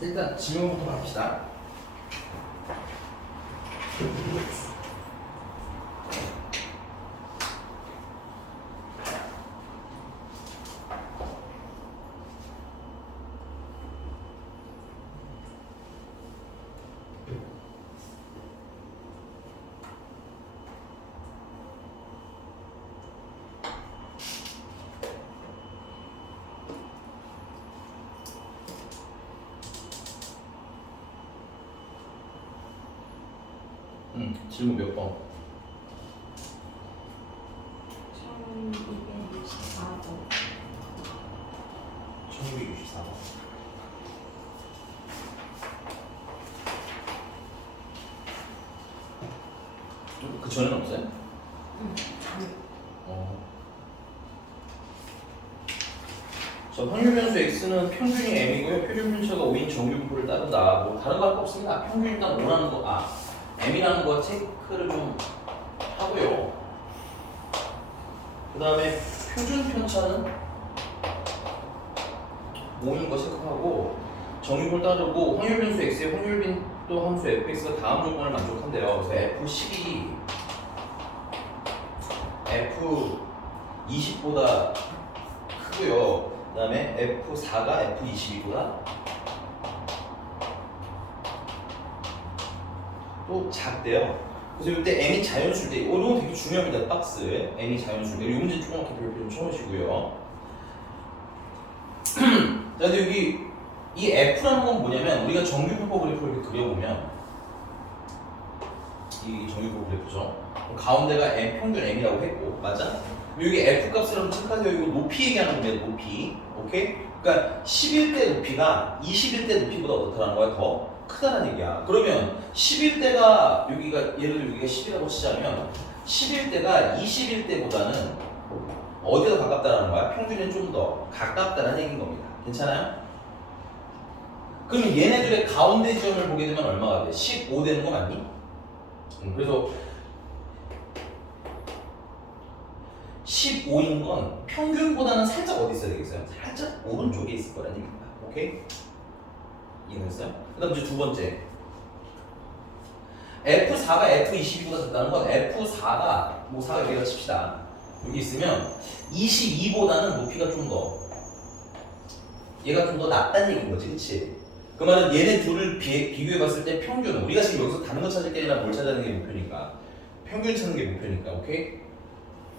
일단 질문부터 합시다. 질문 몇 번? 1264번. 1264번. 그 전에는 없어요? 자, 확률 변수 x는 평균이 m이고요. 표준 편차가 5인 정규분포를 따른다. 뭐 다른 거 할 거 없습니다. 평균 일단 5라는 거, m이라는 거 체크를 좀 하고요. 그 다음에 표준 편차는 5인 거 체크하고 정규분포를 따르고 확률 변수 x의 확률 빈도 함수 fx가 다음 조건을 만족한대요. 그래서 f12, f20보다 크고요. 그 다음에 f4가 f22보다 또 작대요. 그래서 이때 m이 자연수일 때 이런 거 되게 중요합니다. 박스 m이 자연수일 때 이 문제 조그맣게 별표 좀 쳐놓으시고요. 자, 근데 여기 이 f라는 건 뭐냐면 우리가 정규분포 그래프를 이렇게 그려보면 이 정규분포 그래프죠. 가운데가 m 평균 m이라고 했고 맞아? 여기 f 값을 한번 체크하세요. 이거 높이 얘기하는 겁니다. 높이. 오케이? 그러니까 11대 높이가 21대 높이보다 어떻다는 거야? 더 크다는 얘기야. 그러면 11대가 여기가 예를 들어 여기가 10이라고 치자면 11대가 21대보다는 어디가 더 가깝다는 거야? 평균에 좀 더 가깝다는 얘기인 겁니다. 괜찮아요? 그러면 얘네들의 가운데 지점을 보게 되면 얼마가 돼? 15 되는 거 맞니? 그래서 15인 건 평균보다는 살짝 어디 있어야 되겠어요? 살짝 오른쪽에 있을 거라는 얘기입니다. 오케이? 이해했어요? 그 다음 이제 두 번째 F4가 F22보다 작다는 건 F4가 뭐 4가 여기다 칩시다. 여기 있으면 22보다는 높이가 좀 더 얘가 좀 더 낮다는 얘기인 거지, 그치? 그 말은 얘네 둘을 비교해 봤을 때 평균 우리가 지금 여기서 다른 거 찾을 게 아니라 뭘 찾는 게 목표니까 평균 찾는 게 목표니까, 오케이?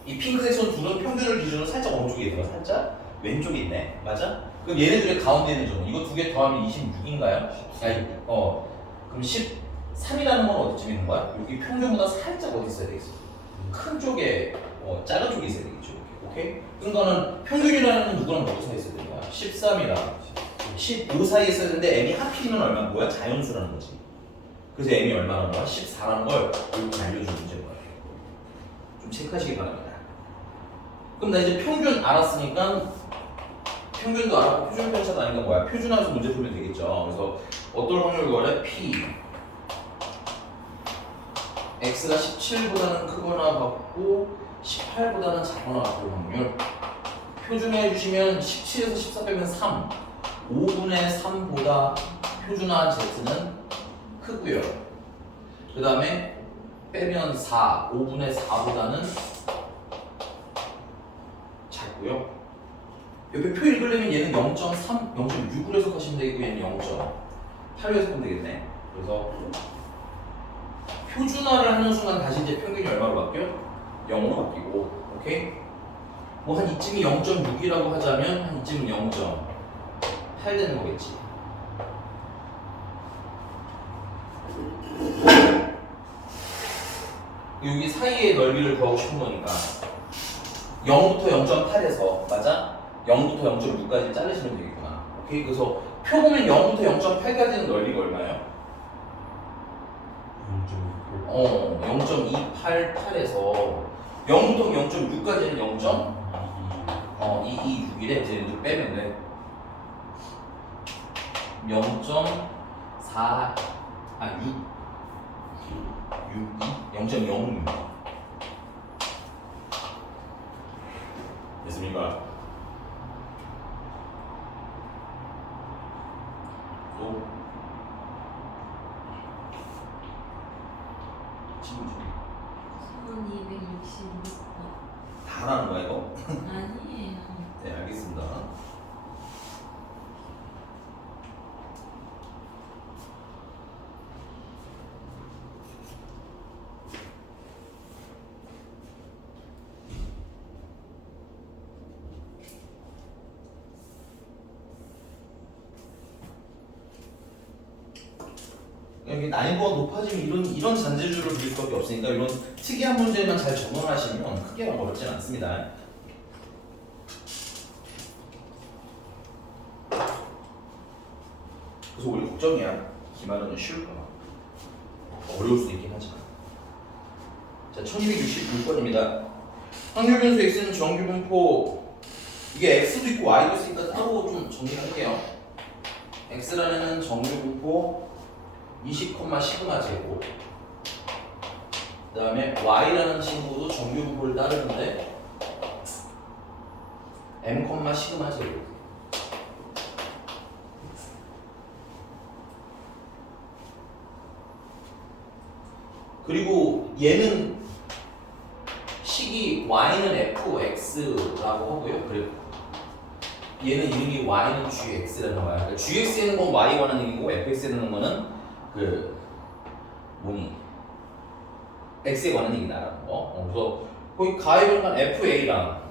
이 핑크색 선 둘은 평균을 기준으로 살짝 오른쪽에 있는 거 살짝 왼쪽에 있네, 맞아? 그럼 얘네들의 가운데 있는 점은 이거 두 개 더하면 26인가요? 아니, 그럼 13이라는 건 어디쯤 있는 거야? 여기 평균보다 살짝 어디 있어야 되겠어? 큰 쪽에, 작은 쪽에 있어야 되겠죠, 오케이? 그러니까는 평균이라는 건 누구랑 누구 사이에 있어야 되는 거야? 13이랑 15 사이에 있어야 되는데 m이 하필이면 얼마? 뭐야? 자연수라는 거지. 그래서 m이 얼마라는 거야? 14라는 걸 여기 알려준 문제인 거야. 좀 체크하시기 바랍니다. 그럼 나 이제 평균 알았으니까 평균도 알았고 표준 편차도 아니까 뭐야? 표준화해서 문제 풀면 되겠죠. 그래서 어떤 확률을 구하래? P X가 17보다는 크거나 같고 18보다는 작거나 같을 확률. 표준화해 주시면 17에서 14 빼면 3 5분의 3보다 표준화한 Z는 크고요. 그 다음에 빼면 4 5분의 4보다는 작고요. 옆에 표 읽으려면 얘는 0.3, 0.6으로 해석하시면 되겠고 얘는 0.8로 해석하면 되겠네. 그래서 표준화를 하는 순간 다시 이제 평균이 얼마로 바뀌어? 0으로 바뀌고, 오케이? 뭐 한 이쯤이 0.6이라고 하자면 한 이쯤은 0.8 되는 거겠지. 여기 사이의 넓이를 구하고 싶은 거니까 0부터 0.8에서 맞아? 0부터 0.6까지 자르시면 되겠구나. 오케이? 그래서 표 보면 0부터 0.8까지는 넓이가 얼마예요? 0.288에서 0부터 0.6까지는 0.226이래. 이제 빼면 돼. 0.4 0.06 됐습니까? 또 지금 1266번. 다 하라는 거야 이거? 아니에요. 네 알겠습니다. 여기 난이도가 높아지면 이런 잔재주를 부릴 수밖에 없으니까 이런 특이한 문제만 잘 적응하시면 크게 어렵진 않습니다. 그래서 우리 걱정이야. 기말은 쉬울까 봐. 어려울 수도 있긴 하지만. 자, 1266번입니다. 확률 변수 x는 정규 분포 이게 x도 있고 y도 있으니까 따로 좀 정리를 할게요. x라는 정규 분포 20, 시그마 제곱. 그 다음에 y라는 친구도 정규 분포를 따르는데 m, 시그마 제곱. 그리고 얘는 식이 y는 fx라고 하고요. 그리고 얘는 이름이 y는 gx라는 거야. 그러니까 gx에는 건 y 관한 얘기고 fx에는 거는 x에 관한 얘기다라는 거. 그래서 거기 가해변간 fa랑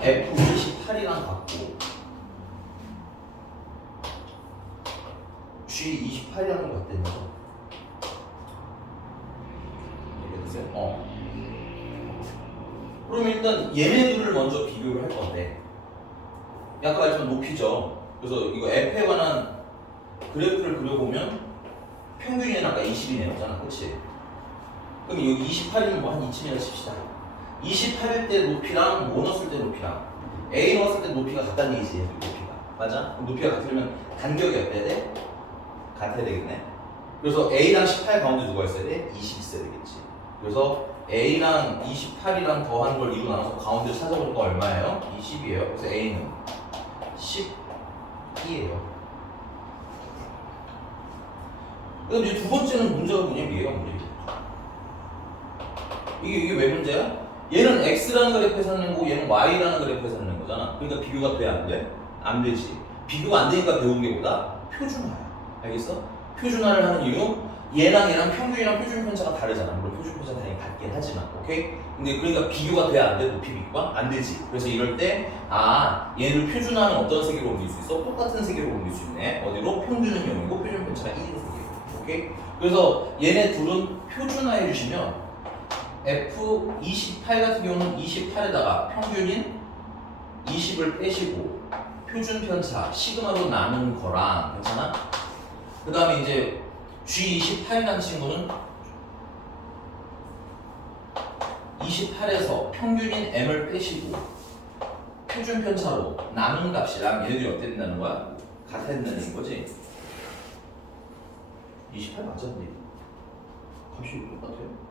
f28이랑 같고 g28이랑 같다는 거죠. 이해되세요? 그럼 일단 얘네들을 먼저 비교를 할 건데 아까 말했지만 높이죠. 그래서 이거 f에 관한 그래프를 그려보면 평균이 아까 20이 내놓잖아, 그치? 그럼 여기 28이면 뭐 한 이쯤이라 칩시다. 28일 때 높이랑 뭐 넣었을 때 높이랑 A 넣었을 때 높이가 같다는 얘기지, 높이가. 맞아? 그럼 높이가 같으면 간격이 어때야 돼? 같아야 되겠네. 그래서 A랑 18 가운데 누가 있어야 돼? 20 있어야 되겠지. 그래서 A랑 28이랑 더한 걸 2로 나눠서 가운데를 찾아보니까 얼마예요? 20이에요. 그래서 A는 10이에요. 그럼 이제 두 번째는 문제가 뭐냐면 얘가 문제죠. 이게 왜 문제야? 얘는 X라는 그래프에서 낸 거고 얘는 Y라는 그래프에서 낸 거잖아. 그러니까 비교가 돼, 안 돼? 안 되지. 비교가 안 되니까 배운 게 뭐다? 표준화야. 알겠어? 표준화를 하는 이유? 얘랑 평균이랑 표준 편차가 다르잖아. 물론 표준 편차가 당연히 같긴 하지만, 오케이? 근데 그러니까 비교가 돼, 안 돼? 높이 비교가? 안 되지. 그래서 이럴 때, 얘를 표준화는 어떤 세계로 옮길 수 있어? 똑같은 세계로 옮길 수 있네. 어디로? 평균은 0이고 표준 편차가 1인 세계로. 오케이? 그래서 얘네 둘은 표준화해 주시면 F28 같은 경우는 28에다가 평균인 20을 빼시고 표준 편차 시그마로 나눈 거랑 괜찮아? 그 다음에 이제 G28이라는 친구는 28에서 평균인 M을 빼시고 표준 편차로 나눈 값이랑 얘네들이 어떻게 된다는 거야? 같아야 된다는 거지? 28 맞았네. 값이 똑같아요.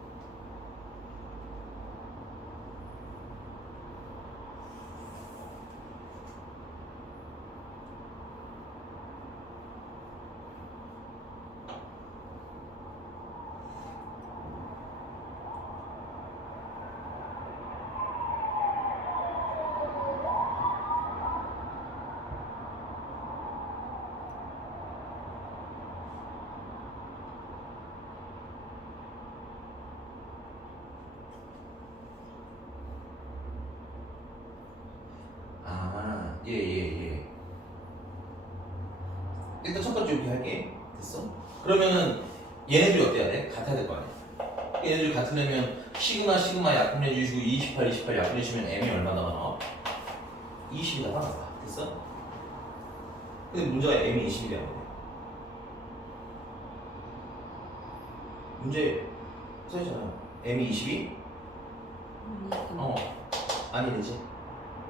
예. 일단 첫 번째 이렇게 할게. 됐어? 그러면은 얘네들이 어때야 돼? 같아야 될 거 아니야? 얘네들이 같으려면 시그마 약분해 주시고 28 약분해 주시면 M이 얼마나 나와? 20이다 나와. 됐어? 근데 문제가 M이 20이라는 거야. 문제 써있잖아. M이 22? 아니 되지.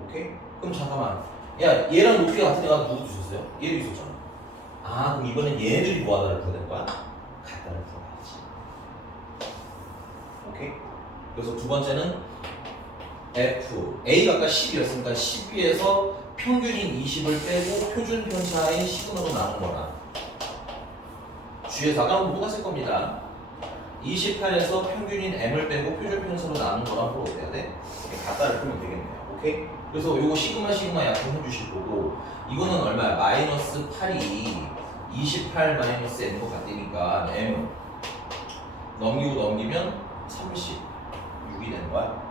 오케이? 그럼 잠깐만. 야, 얘랑 높이가 같은 애가 누구 주셨어요? 얘도 있었잖아. 그럼 이번엔 얘네들이 뭐하다를 구해야 될 거야? 같다를 구해야지. 오케이? 그래서 두 번째는 F, A가 아까 10이었으니까 10위에서 평균인 20을 빼고 표준 편차인 시그마로 나눈 거라. 주에서 아까 모두가 쓸 겁니다. 28에서 평균인 m을 빼고 표준 편차로 나눈 거랑 풀어야 돼. 이렇게 갖다를 풀면 되겠네요. 오케이? 그래서 요거 시그마 약분 해주실 거고, 이거는 얼마야? 마이너스 8이 28 마이너스 m과 같으니까 m 넘기면 36이 되는 거야.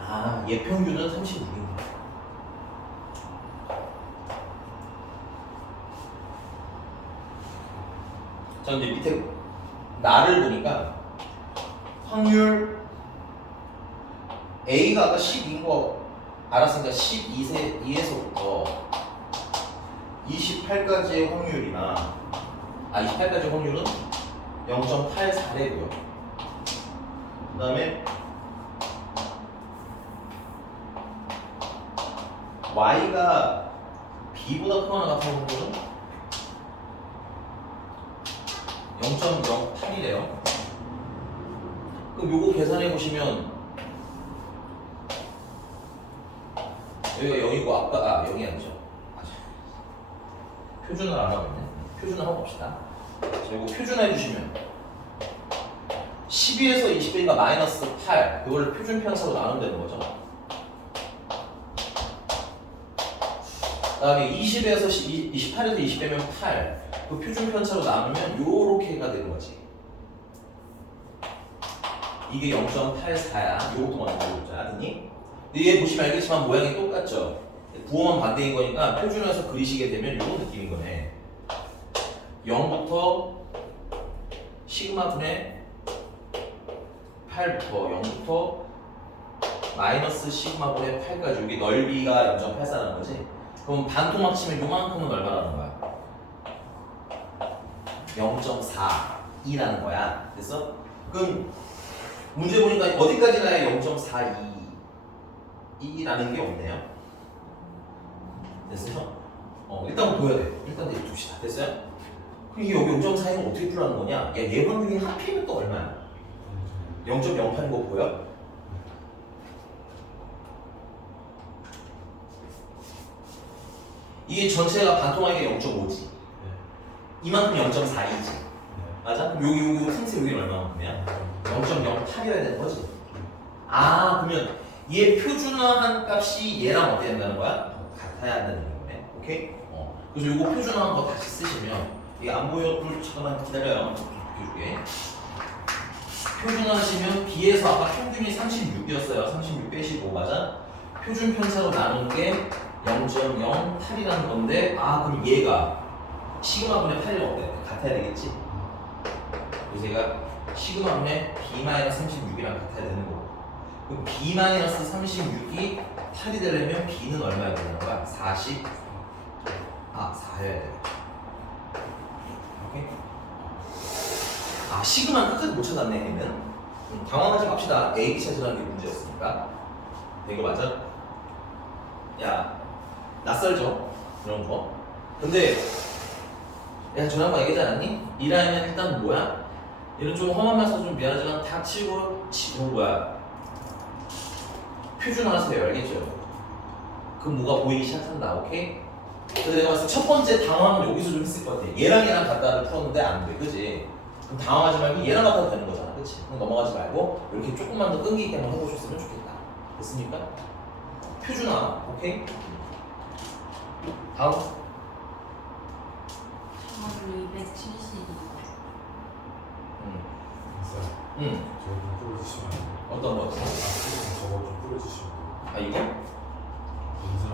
아, 얘 평균은 36인가. 자, 이제 밑에 나를 보니까 확률 A가 아까 12인 거 알았으니까 2에서부터 28까지의 확률이나 28까지의 확률은 0.84래고요. 그 다음에 Y가 B보다 크거나 같은 확률은 0.08이래요. 그럼 요거 계산해 보시면 여기가 0이고 아까 0이 아니죠. 표준을 안 하고 있네. 표준을 하고 봅시다. 자, 요거 표준해 주시면 12에서 20배니까 마이너스 8 그걸 표준 편차로 나누면 되는 거죠. 그 다음에 28에서 20 빼면 8 그 표준 편차로 나누면 요렇게가 되는 거지. 이게 0.84야. 요것도 먼저 보자. 알았니? 근데 얘 보시면 알겠지만 모양이 똑같죠? 부호만 반대인 거니까 표준에서 그리시게 되면 이런 느낌인 거네. 0부터 시그마분의 8부터 0부터 마이너스 시그마분의 8까지 여기 넓이가 0.84라는 거지? 그럼 반통 합치면 요만큼은 얼마라는 거야? 0.42라는 거야. 됐어? 그럼 문제 보니까 어디까지 가야 0.42라는 게 없네요. 됐어요? 일단 보여야 돼. 일단 이렇게 둡시다. 됐어요? 그럼 이게 여기 0.42는 어떻게 풀라는 거냐? 야, 얘 확률이 하필이면 또 얼마야? 0.08인 거 보여? 이게 전체가 반통하게 0.5지. 이만큼 0.42지. 맞아? 그럼 여기 생세 여기는 얼마만큼이야? 0.08이어야 되는 거지. 아, 그러면 얘 표준화한 값이 얘랑 어떻게 된다는 거야? 같아야 한다는 거네. 오케이? 그래서 요거 표준화한 거 다시 쓰시면 이게 안 보여? 잠깐만 기다려요. 이렇게 표준화하시면 B에서 아까 평균이 36이었어요. 36 빼시고 맞아? 표준 편차로 나눈 게 0.08이라는 건데 그럼 얘가 시그마분의 8이랑 어때? 같아야 되겠지? 그래서 얘가 시그마분의 B-36이랑 같아야 되는 거고 그럼 B-36이 8이 되려면 B는 얼마야 되는 거야? 4여야 돼. 오케이? 시그마는 끝까지 못 찾았네 얘는. 당황하지 맙시다. A, B 찾으라는 게 문제였으니까. 이거 맞아? 야, 낯설죠? 이런 거. 근데 야, 전에 한번 얘기하지 않았니? 이 라인은 일단 뭐야? 얘는 좀 험하면서 좀 미안하지만 다 치고 표준화하세요. 알겠죠? 그 뭐가 보이기 시작한다. 오케이? 그래서 내가 봤을 때 첫 번째 당황은 여기서 좀 했을 것 같아. 얘랑 갖다를 풀었는데 안 돼. 그지? 그럼 당황하지 말고 얘랑 갖다도 되는 거잖아. 그치? 그럼 넘어가지 말고 이렇게 조금만 더 끈기 있게 한번 해보셨으면 좋겠다. 됐습니까? 표준화. 오케이? 다음. 정말로 270. 응. 저거 좀 풀어주시면 안 돼요? 어떤 거? 저거 좀 풀어주시면 돼요? 이거? 인사랑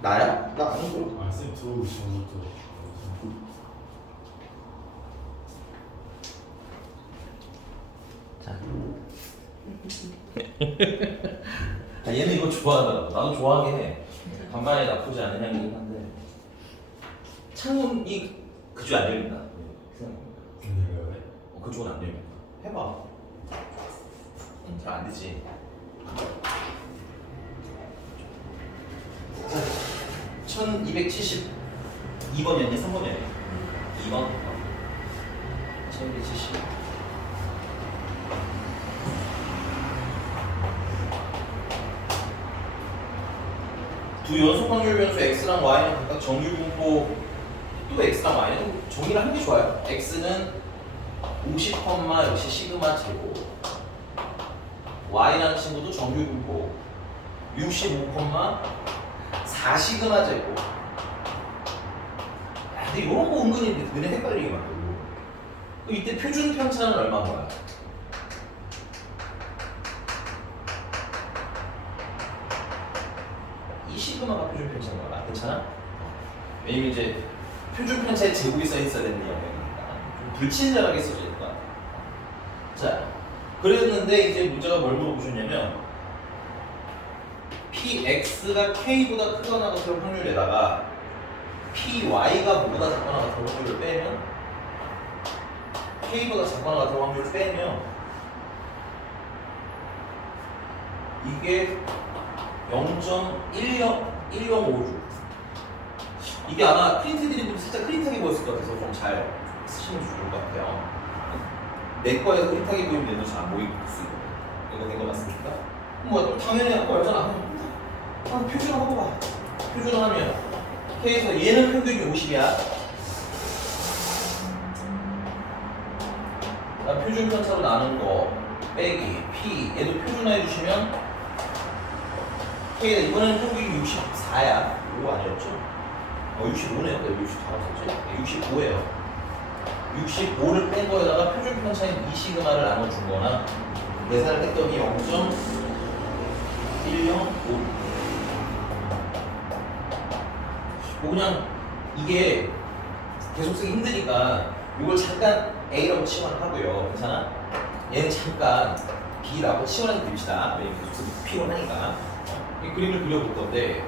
나야? 나 아니고. 쌤 들어오시는 것도 자. 얘는 이거 좋아하더라고. 나도 좋아하긴 해. 간만에 나쁘지 않은 향이긴 한데. 창문이 그쪽 안 열린다. 웬일이에요? 그쪽은 안 열린다. 해봐. 잘 안 되지. 자, 1272번이었니? 3번이었니? 2번. 1270. 두 연속 확률 변수 x랑 y는 각각 정규 분포 또 x랑 y는 정의를 하는 게 좋아요. x는 50, 역시 시그마 제곱. y라는 친구도 정규 분포 65, 4 시그마 제곱. 야, 근데 이런 거 은근히 눈에 헷갈리게 만들고. 이때 표준 편차는 얼마인 거야? 이 시그마가 표준 편차인 거야. 괜찮아? 왜냐면 이제 표준 편차에 제곱이 써 있어야 되는 이야기니까 좀 불친절하게 써질 것 같아. 자, 그랬는데 이제 문제가 뭘 물어보셨냐면 px가 k보다 크거나 같을 확률에다가 py가 뭐보다 작거나 같은 확률을 빼면 k보다 작거나 같은 확률을 빼면 이게 0.1056 이게 아마 프린트 드린 분이 살짝 흐릿하게 보였을 것 같아서 좀 잘 쓰시면 좋을 것 같아요. 내 거에서 흐릿하게 보이면 얘도 잘 안 보일 수 있거든. 이거 된 거 맞습니까? 뭐 당연히 할 거잖아. 표준하고 봐. 표준하면 K에서 얘는 평균이 50이야. 표준 편차로 나눈 거 빼기 P 얘도 표준화해 주시면 K가 이번에는 평균이 64야. 5 아니었죠? 65네요. 내가 64라고 썼지? 65예요. 65를 뺀 거에다가 표준 편차인 2 시그마를 나눠준 거나 계산을 했더니 0.105 뭐 그냥 이게 계속 쓰기 힘드니까 이걸 잠깐 A라고 치환을 하고요. 괜찮아? 얘는 잠깐 B라고 치환해서 그립시다. 왜냐면 계속 쓰기 필요하니까. 이 그림을 그려볼 건데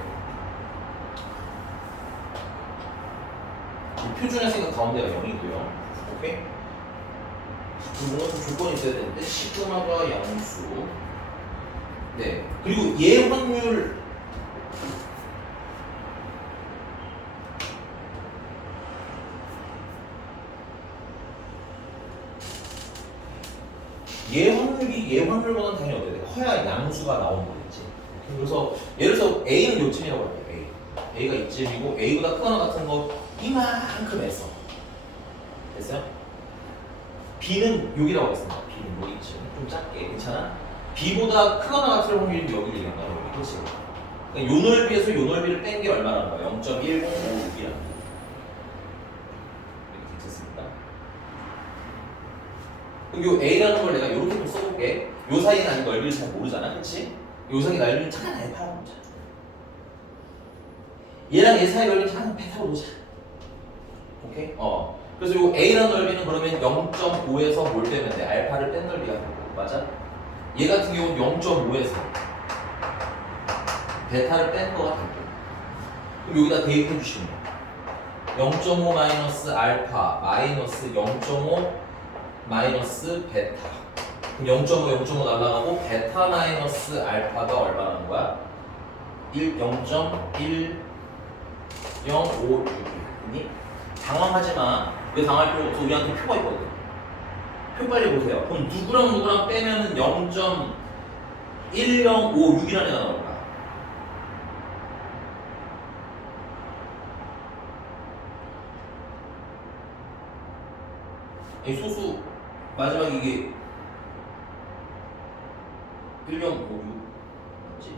표준화생각 가운데가 0이고요. 오케이? 뭔가 좀 조건이 있어야 되는데 시그마가 양수. 네. 그리고 얘 확률 얘 확률보다는 당연히 어때야 돼? 커야 양수가 나오는 거겠지. 그래서 예를 들어서 A는 요쯤이라고 할게요. A가 이쯤이고 A보다 크거나 같은 거 이만큼 했어. 됐어요? B는 여기라고 하겠습니다. B는 여기쯤 좀 작게 괜찮아? B보다 크거나 같은 확률이 여기 얘기한 거야. 여기 그렇지? 그러니까 요 넓이에서 요 넓이를 뺀 게 얼마라는 거야? 0.1056이라는 거. 이렇게 됐습니까? 그럼 요 A라는 걸 내가 이렇게 좀 써볼게. 요 사이는 아직 넓이를 잘 모르잖아, 그렇지? 요 사이 넓이는 잠깐 알파로 보자. 얘랑 얘 사이 넓이는 잠깐 베타로 보자. 오케이? 그래서 요 A라는 넓이는 그러면 0.5에서 뭘 빼면 돼? 알파를 뺀 넓이가 되고, 맞아? 얘 같은 경우는 0.5에서 베타를 뺀 거가 되고. 그럼 여기다 대입해 주시면 0.5 마이너스 알파 마이너스 0.5 마이너스 베타. 그럼 0.5, 0.5 날라가고 베타 마이너스 알파가 얼마라는 거야? 0.1056이니? 당황하지 마. 왜 당할 필요 없어? 우리한테 표가 있거든. 표 빨리 보세요. 그럼 누구랑 빼면은 0.1056이라는 애가 나올까? 이 소수 마지막 이게 1.56 맞지?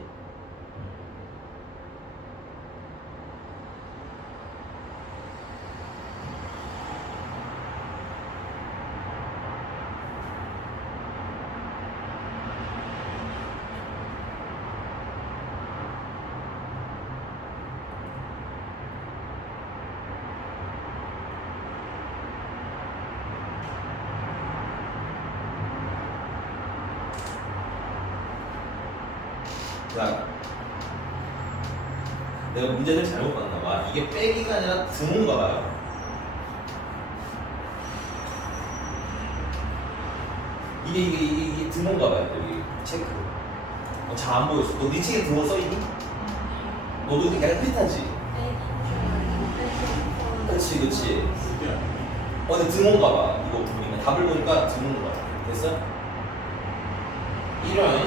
자, 내가 문제를 잘못 봤나 봐. 이게 빼기가 아니라 드문가 봐요. 이게 드문가 봐요. 여기 체크. 잘 안 보였어. 너 네 책에 드문 써있니? 너도 이렇게 약간 흐릿하지? 그렇지. 근데 드문가 봐. 이거 보니까 답을 보니까 드문가 봐. 됐어? 이런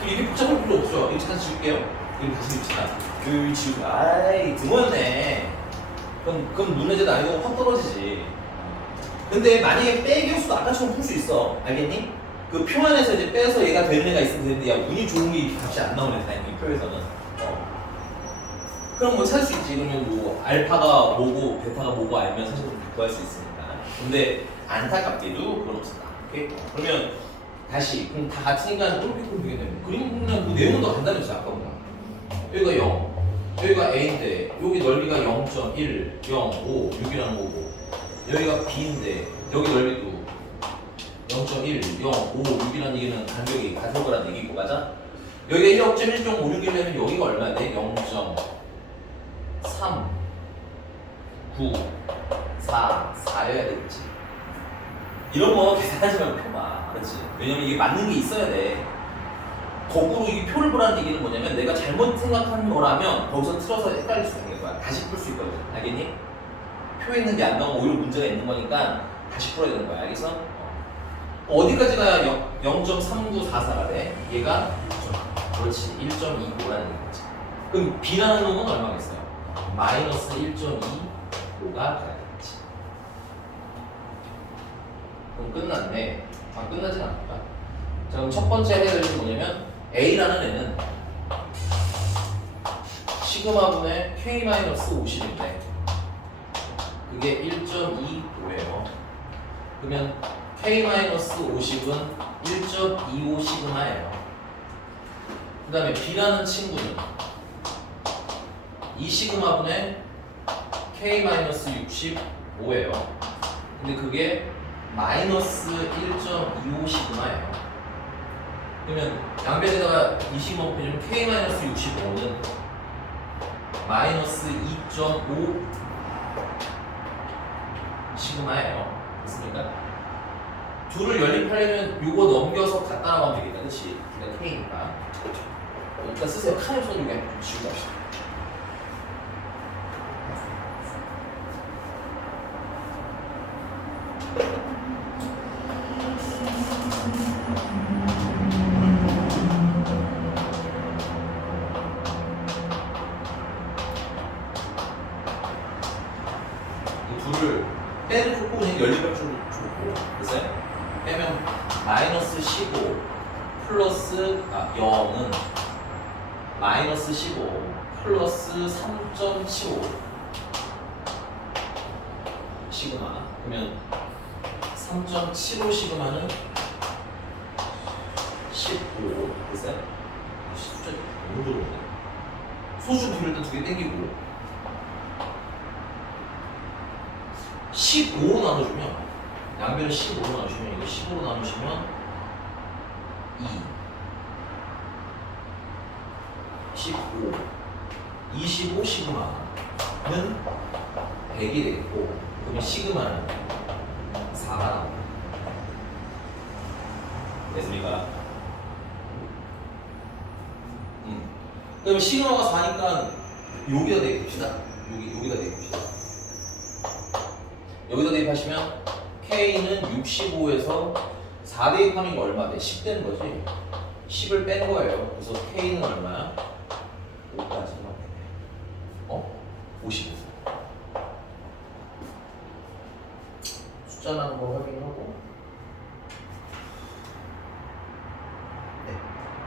그 이게 복잡할 필요 없어요. 이거 잠깐 지울게요. 이거 다시 봅시다. 그 지우고 아이 드모였네. 그럼 문제도 아니고 확 떨어지지. 근데 만약에 빼기 흡수도 아까처럼 풀 수 있어. 알겠니? 그 표 안에서 이제 빼서 얘가 되는 애가 있으면 되는데 야 운이 좋은 게 값이 안 나오네 다행히 표에서는. 그럼 뭐 찾을 수 있지. 그러면 뭐 알파가 뭐고 베타가 뭐고 알면 사실 구할 수 있으니까. 근데 안타깝게도 그런 없었다. 오케이? 그러면 다시 그럼 다 같으니까 꼴비꼴 되겠네. 그림은 뭐 내용은 더 간단했어 아까보다. 여기가 0, 여기가 A인데 여기 넓이가 0.1, 0, 5, 6이라는 거고 여기가 B인데 여기 넓이도 0.1, 0, 5, 6이라는 얘기는 간격이 같을 거라는 얘기고 맞아? 여기가 1.1.56이려면 여기가 얼마야 돼? 0.3, 9, 4, 4여야 되겠지. 이런 거 계산하지 말고 펴봐. 그렇지? 왜냐면 이게 맞는 게 있어야 돼. 거꾸로 이게 표를 보라는 얘기는 뭐냐면 내가 잘못 생각하는 거라면 거기서 틀어서 헷갈릴 수 있는 거야. 다시 풀 수 있거든. 알겠니? 표에 있는 게 안 나오면 오히려 문제가 있는 거니까 다시 풀어야 되는 거야. 알겠어? 어디까지가 0.3944가 돼? 얘가 그렇지 1.25라는 얘기지. 그럼 B라는 놈은 얼마겠어요? 마이너스 1.25가 가야 되겠지. 그럼 끝났네. 아 끝나진 않았다. 자 그럼 첫 번째 해야 될 게 뭐냐면 A라는 애는 시그마분의 K-50인데 그게 1.25예요. 그러면 K-50은 1.25 시그마예요. 그 다음에 B라는 친구는 이 시그마분의 K-65예요. 근데 그게 마이너스 1.25 시그마예요. 그러면 양변에다가 이 시그마 곱해주면 K-65는 마이너스 2.5 시그마예요. 됐습니까? 둘을 연립하려면 요거 넘겨서 갖다 나가면 되겠다. 그치? 그러니까 K니까. 일단 쓰세요. 칸을 써주고 그냥 좀 지우고 합시다. 이 둘을 빼놓고 그냥 연립할 줄 좋고 됐어요? 빼면 마이너스 15 플러스 0은 마이너스 15 플러스 3.75 시그마. 그러면 3.75 시그마는 15 됐어요? 숫자 너무 좋은데 소수 비를 일단 두 개 땡기고 15로 나눠주면 양변을 15로 나누시면 이거 15로 나누시면 2 15 25 시그마는 100이 되겠고 그러면 시그마는 4가 나옵니다. 됐습니까? 그러면 시그마가 4니까 여기다 대입합시다. 여기다 대입합시다. 여기다 대입하시면 K는 65에서 4 대입하면 이거 얼마 돼? 10 되는 거지? 10을 뺀 거예요. 그래서 K는 얼마야? 5까지만 되네. 55. 숫자 나는 거 확인하고. 네.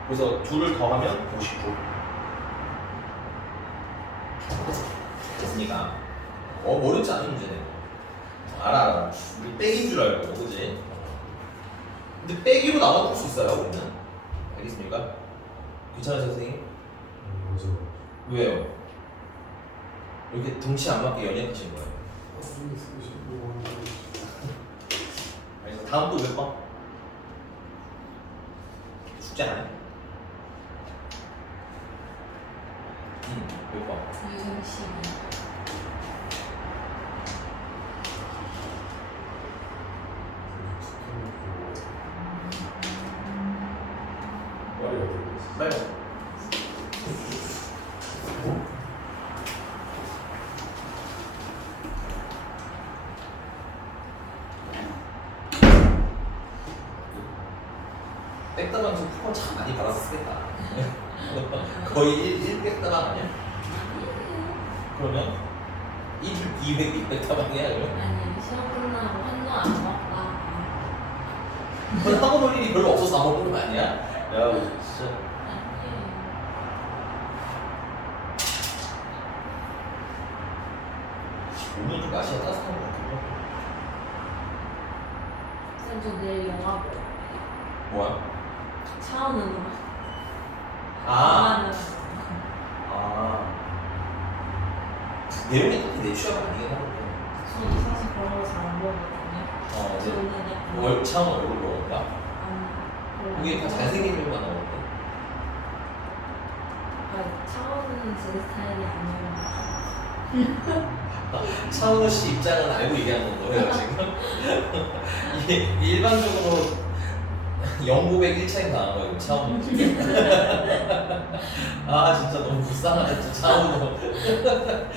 그래서 둘을 더하면 59. 됐습니까? 어렵지 않은 문제네. 알아. 우리 빼기인 줄 알고, 그지? 근데 빼기로 나와 풀 수 있어요, 우리는. 알겠습니까? 괜찮으세요, 선생님? 맞아. 왜요? 이렇게 등치 안 맞게 연약하신 거예요. 알겠어. 다음 또 몇 번? 숙제 안 해? 몇 번? 유성씨 머리가 되고 있어. 빨리. 백다방에서 쿠폰 참 많이 받아서 쓰겠다. 거의 100 다방 아니야? 아니에요. 그러면 200, 200 다방이야 그러면? 아니 시험 끝나고 한도 안 먹다. 그건 학원 올 일이 별로 없어서 안 먹는 거 아니야? 야 진짜 아니에요. 오늘 좀 날씨가 따뜻한 것 같아. 쌤, 저 내일 영화 보러 가요. 뭐야? 차은우로. 아, 영화는 아. 내용이 딱히 내 취향은 아니긴 하던데. 저는 사실 그런 거 잘 안 보거든요. 이제 저는 약간 월차원 얼굴로 나온다? 아니, 그게 다 잘생긴 일만 나오는데. 차은우는 제 스타일이 아니어서. 차은우 씨 입장은 알고 얘기하는 거예요 지금? 이게 일반적으로 0,900 1차인 당한 거예요 차은우. 아 진짜 너무 불쌍하다 진짜 차은우. 진짜요.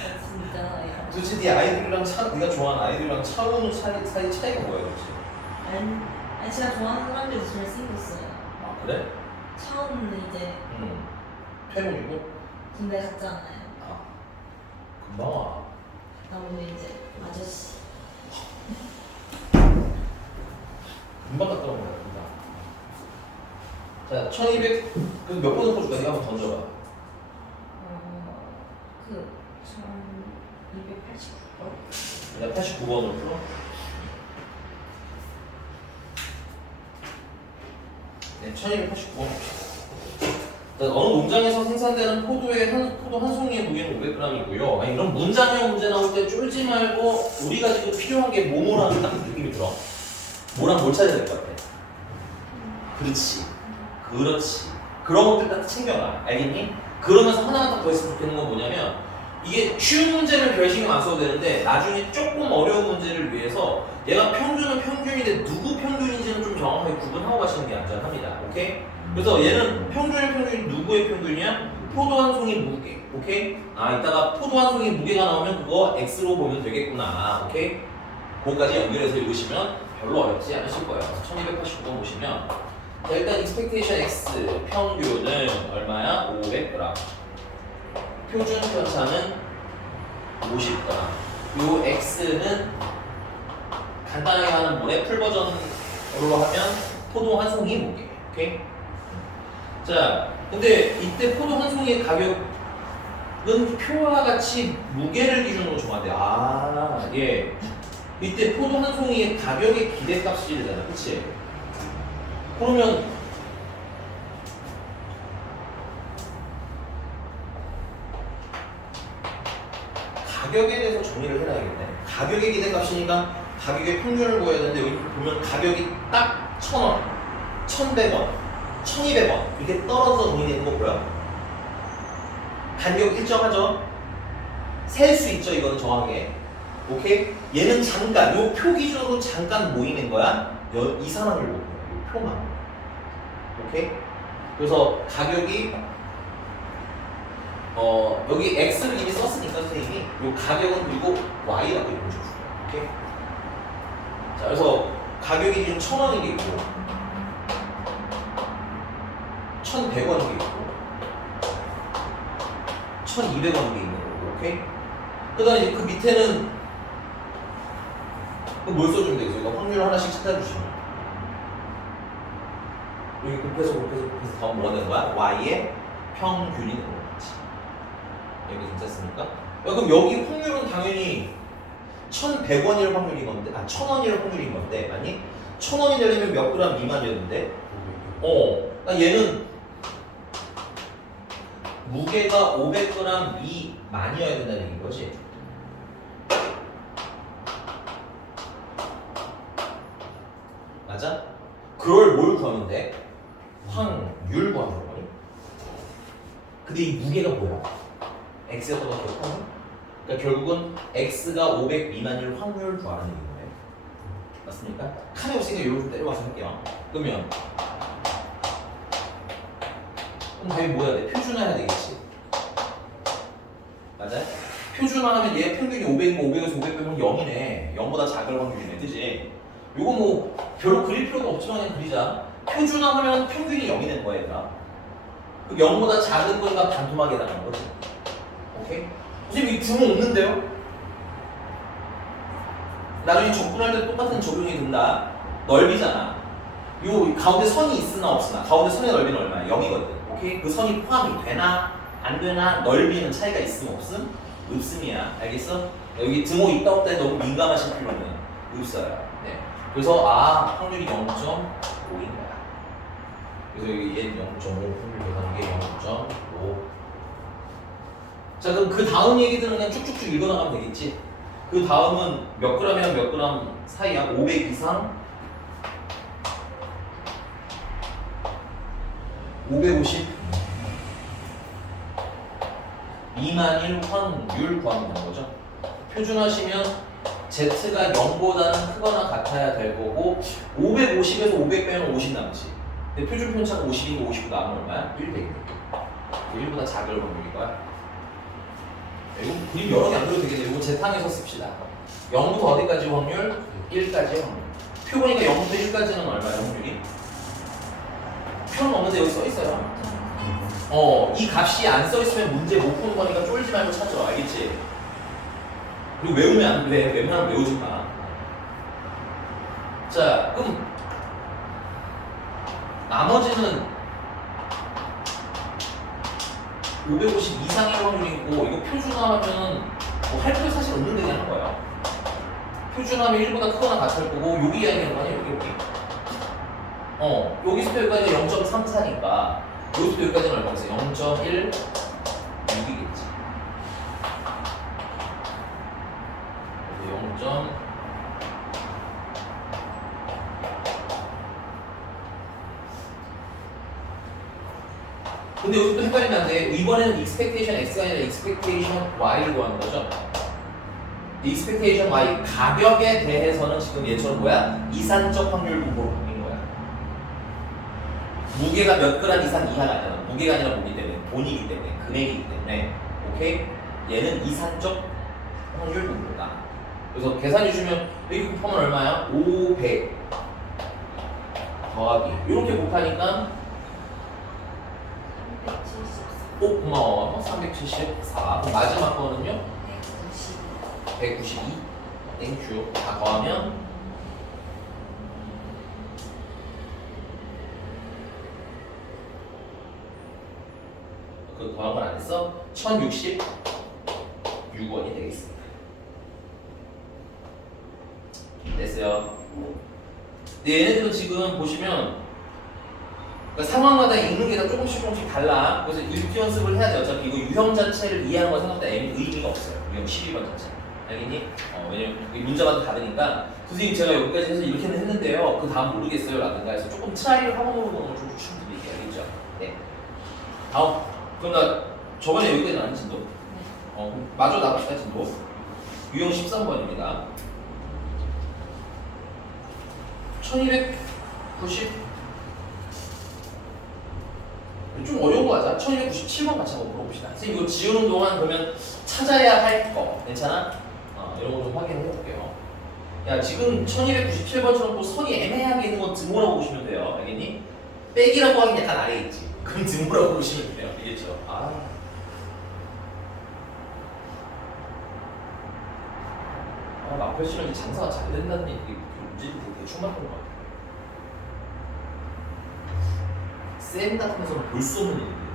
도대체 네 아이들이랑 네가 좋아하는 아이들이랑 차은우 사이 차이가 뭐야 도대체? 아니, 제가 좋아하는 사람들이 제일 생겼어요. 아 그래? 차은우는 이제 퇴문이고? 군대 갔잖아요. 아 금방 와. 나오면 이제 아저씨. 금방 갔다 오는 거야 금방. 자 1200, 몇 번을 퍼줄까? 네가 한번 던져봐. 그 1289번? 그냥 89번으로 풀어. 네, 1289번. 어느 농장에서 생산되는 포도 한 송이의 무게는 500g이고요. 아니, 이런 문장형 문제 나올 때 쫄지 말고 우리가 지금 필요한 게 뭐뭐라는 딱 느낌이 들어. 뭐랑 뭘 찾아야 될 것 같아? 그렇지. 그렇지. 그런 것들 딱 챙겨놔. 알겠니? 그러면서 하나만 딱 더 했으면 좋겠는 건 뭐냐면 이게 쉬운 문제는 별 신경 안 써도 되는데 나중에 조금 어려운 문제를 위해서 얘가 평균은 평균인데 누구 평균인지는 좀 정확하게 구분하고 가시는 게 안전합니다. 오케이? 그래서 얘는 평균이 누구의 평균이야? 포도 한 송이 무게. 오케이? 이따가 포도 한 송이 무게가 나오면 그거 X로 보면 되겠구나. 오케이? 그거까지 연결해서 읽으시면 별로 어렵지 않으실 거예요. 1289번 보시면 자, 일단 expectation X 평균은 얼마야? 500g. 표준 편차는 50g. 요 X는 간단하게 하는 문의 풀 버전으로 하면 포도 한 송이 무게. 오케이? 자, 근데 이때 포도 한 송이의 가격은 표와 같이 무게를 기준으로 정한대. 예. 이때 포도 한 송이의 가격의 기대값이 되잖아. 그치? 그러면 가격에 대해서 정리를 해놔야겠네. 가격의 기대값이니까 가격의 평균을 보여야 되는데 여기 보면 가격이 딱 1,000원, 1,100원, 1,200원 이렇게 떨어져서 정리되는 거 보여? 간격 일정하죠? 셀 수 있죠 이거는 정확하게. 오케이? 얘는 잠깐 요 표 기준으로 잠깐 모이는 거야. 이 상황을 보는 거야. 요 표만. 오케이? 그래서 가격이 여기 X를 이미 썼으니까 선생님이 요 가격은 그리고 Y라고 이름 줄 거예요. 오케이? 자, 그래서 가격이 지금 1,000원인 게 있고 1,100원인 게 있고 1,200원인 게 있는 거고, 오케이? 그 다음에 이제 그 밑에는 뭘 써주면 되겠어요? 그러니까 확률 하나씩 찾아주시면 여기 곱해서 더 뭐가 되는 거야? Y의 평균이 되는 거지. 여기 괜찮습니까? 그럼 여기 확률은 당연히 1,100원일 확률인 건데 1,000원일 확률인 건데 아니 1,000원이 되려면 몇 그램 미만이었는데 그러니까 얘는 무게가 500g 미만이어야 된다는 얘기인 거지. 맞아? 그걸 뭘 구하면 돼? 확률 구하는 거니? 근데 이 무게가 뭐야? X였던 거 기억하니? 그러니까 결국은 X가 500 미만일 확률 구하는 얘기인 거예요. 맞습니까? 칸에 없으니까 이렇게 때려와서 할게요. 그러면 답이 뭐야 돼? 표준화해야 되겠지. 맞아? 표준화하면 얘 평균이 500이고 500에서 500 빼면 0이네. 0보다 작을 확률이네. 그지? 요거 뭐 별로 그릴 필요가 없지만 그냥 그리자. 표준화하면 평균이 0이 된 거야 얘들아. 그 0보다 작은 거니까 반토막에 해당하는 거지. 오케이? 선생님 이 규모 없는데요? 나중에 적분할 때 똑같은 적용이 된다. 넓이잖아. 요 가운데 선이 있으나 없으나 가운데 선의 넓이는 얼마야? 0이거든. 오케이? 그 선이 포함이 되나 안 되나 넓이는 차이가 있음 없음? 없음이야. 알겠어? 여기 등호 있다 없다 에 너무 민감하실 필요는 없어요. 네. 그래서 확률이 0.5인 거야. 그래서 여기 얘 0.5 확률 계산한 게 0.5. 자 그럼 그 다음 얘기들은 그냥 쭉쭉쭉 읽어나가면 되겠지. 그 다음은 몇 g이랑 몇 g 사이야? 500 이상 550 2만일 확률 구하는 거죠. 표준하시면 Z가 0보다는 크거나 같아야 될 거고 550에서 500 빼면 50 남지. 근데 표준 편차가 50이고 50보 남으면 얼마야? 100. 1보다 작을 확률일 거야. 이거 그림 여러 개 안 그려도 되겠네. 이거 재탕에서 씁시다. 0부터 어디까지 확률? 1까지 확률. 표 보니까 0부터 1까지는 얼마야 확률이? 표는 없는데 여기 써있어요. 이 값이 안 써있으면 문제 못 푸는 거니까 쫄지 말고 찾아. 알겠지? 그리고 외우면 안 돼. 웬만하면 외우지 마. 자, 그럼 나머지는 550 이상의 확률이고 이거 표준화하면 뭐 할 필요 사실 없는데 그냥 한 거예요. 표준화하면 1보다 크거나 같을 거고 여기 이야기하는 거 아니에요? 여기. 여기서부터 여기까지가 0.34니까 여기서부터 여기까지는 얼마겠어? 0.16이겠지. 0. 근데 여기서 또 헷갈리면 안 돼. 이번에는 expectation x가 아니라 expectation y를 구하는 거죠. expectation y 가격에 대해서는 지금 얘처럼 뭐야? 이산적 확률 분포로 바뀐 거야. 무게가 몇 그램 이상 이하가 아니라 무게가 아니라 뭐기 때문에 돈이기 때문에 금액이기 때문에 오케이? 얘는 이산적 확률 분포다. 그래서 계산해 주면 여기 곱하면 얼마야? 500 더하기 이렇게 곱하니까 174. 고마워. 374. 그럼 마지막 거는요? 192. 192. 땡큐. 다 더하면 그 더한 건 안 했어? 1066원이 되겠습니다. 됐어요. 근데 얘네들은 지금 보시면 그러니까 상황마다 읽는 게 다 조금씩 달라. 그래서 읽기 연습을 해야 돼. 어차피 이거 유형 자체를 이해하는 건 생각보다 의미가 없어요. 유형 12번 자체. 알겠니? 왜냐면 문제마다 다르니까 선생님 제가 여기까지 해서 이렇게는 했는데요. 그 다음 모르겠어요. 라든가 해서 조금 트라이를 하고 보는 걸 좀 추천드릴게요. 알겠죠? 네. 다음. 그럼 나 저번에 여기까지 나왔는 진도? 그럼 마저 나갑시다 진도. 유형 13번입니다. 1290 좀 어려운 거 하자. 1297번 같이 한번 물어봅시다. 선생님 이거 지우는 동안 그러면 찾아야 할 거 괜찮아? 이런 거 좀 확인해 볼게요. 야 지금 1297번처럼 또 선이 애매하게 있는 건 등호라고 보시면 돼요. 알겠니? 빼기라고 하긴 약간 아래에 있지. 그럼 등호라고 보시면 돼요. 알겠죠? 마표시는 장사가 잘 된다는 얘기 문제도 되게 대충 맞는 것 같아. 쌤 같으면서는 볼 수 없는 일인데.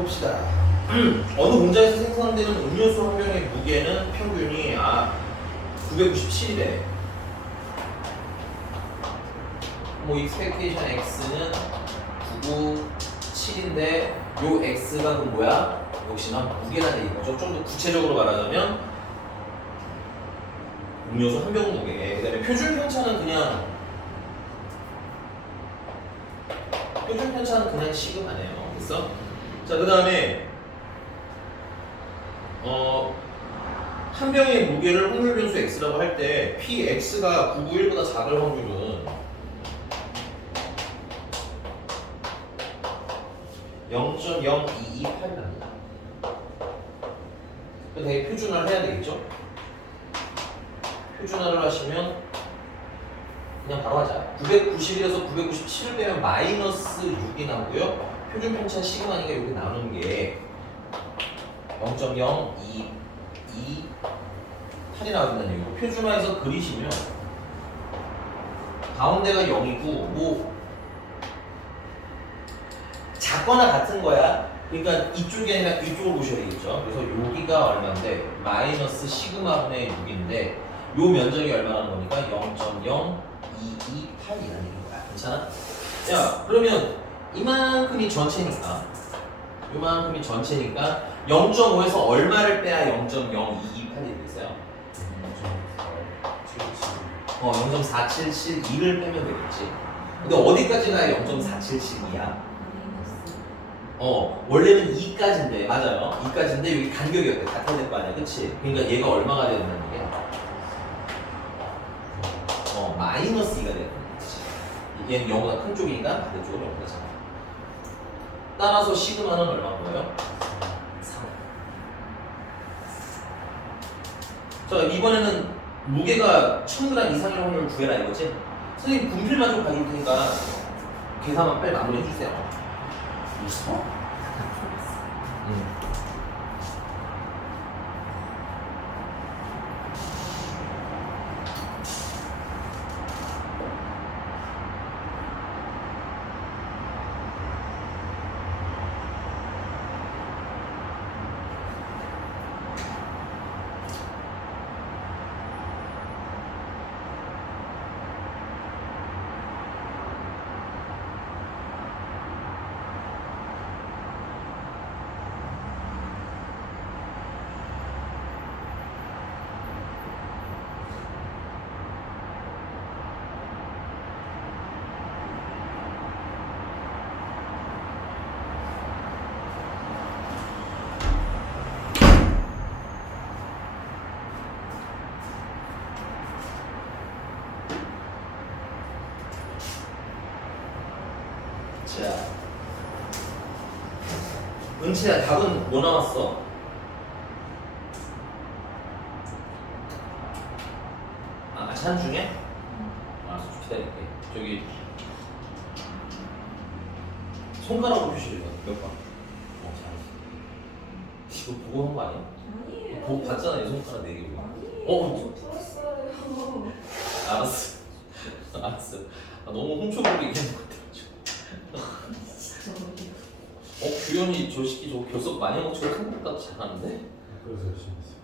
봅시다. 어느 공장에서 생산되는 음료수 한 병의 무게는 평균이 997이래. 뭐 익스펙테이션 x는 997인데 요 x가 그 뭐야? 역시나 무게라는 얘기죠. 좀 더 구체적으로 말하자면 음료수 한 병 무게. 그다음에 표준 편차는 그냥 시그마네요. 됐어? 자, 그다음에 한 병의 무게를 확률 변수 x라고 할 때 px가 991보다 작을 확률은 0.0228입니다. 되게 표준화를 해야 되겠죠? 표준화를 하시면 그냥 바로 하자. 991에서 997을 빼면 마이너스 6이 나오고요. 표준 편차 시그마니까 이렇게 나오는 게 0.0228이 나온다는 얘기고, 표준화해서 그리시면 가운데가 0이고 뭐 작거나 같은 거야. 그러니까 이쪽이 아니라 이쪽을 보셔야 되겠죠. 그래서 여기가 얼마인데 마이너스 시그마분의 6인데 요 면적이 얼마라는 거니까 0.0228이라는 거야. 괜찮아? 야, 그러면 이만큼이 전체니까 0.5에서 얼마를 빼야 0.0228이 되겠어요? 0.4772를 빼면 되겠지. 근데 어디까지가 0.4772야? 원래는 2까지인데, 맞아요. 2까지인데 여기 간격이었대. 같아야 될 거 아니야. 그치? 그러니까 얘가 얼마가 되야 된다는 게 마이너스 2가 되는 거지. 얘는 0보다 큰 쪽이니까 반대쪽은 0보다 작아. 따라서 시그마는 얼마인 거예요? 3. 자, 이번에는 무게가 1000g 이상의 확률을 구해라 이거지? 선생님 분필만 좀 가져올 테니까 계산만 빨리 마무리해 주세요. 있어? 자, 은채야, 답은 뭐 나왔어? 찬 중에? 알았어, 좀 기다릴게. 저기 손가락으로 표시해줘. 몇 번? 잘했어. 이거 보고 한 거 아니야? 아니에요. 보고 봤잖아, 이 손가락 4개. 아니에요. 저 풀었어요. 알았어. 알았어. 너무 훔쳐보고 얘기하는 것 같아. 진짜 어려워. 규현이 저 새끼 저 결석 많이 먹고 생각보다 잘하는데? 그래서 열심히 했어요.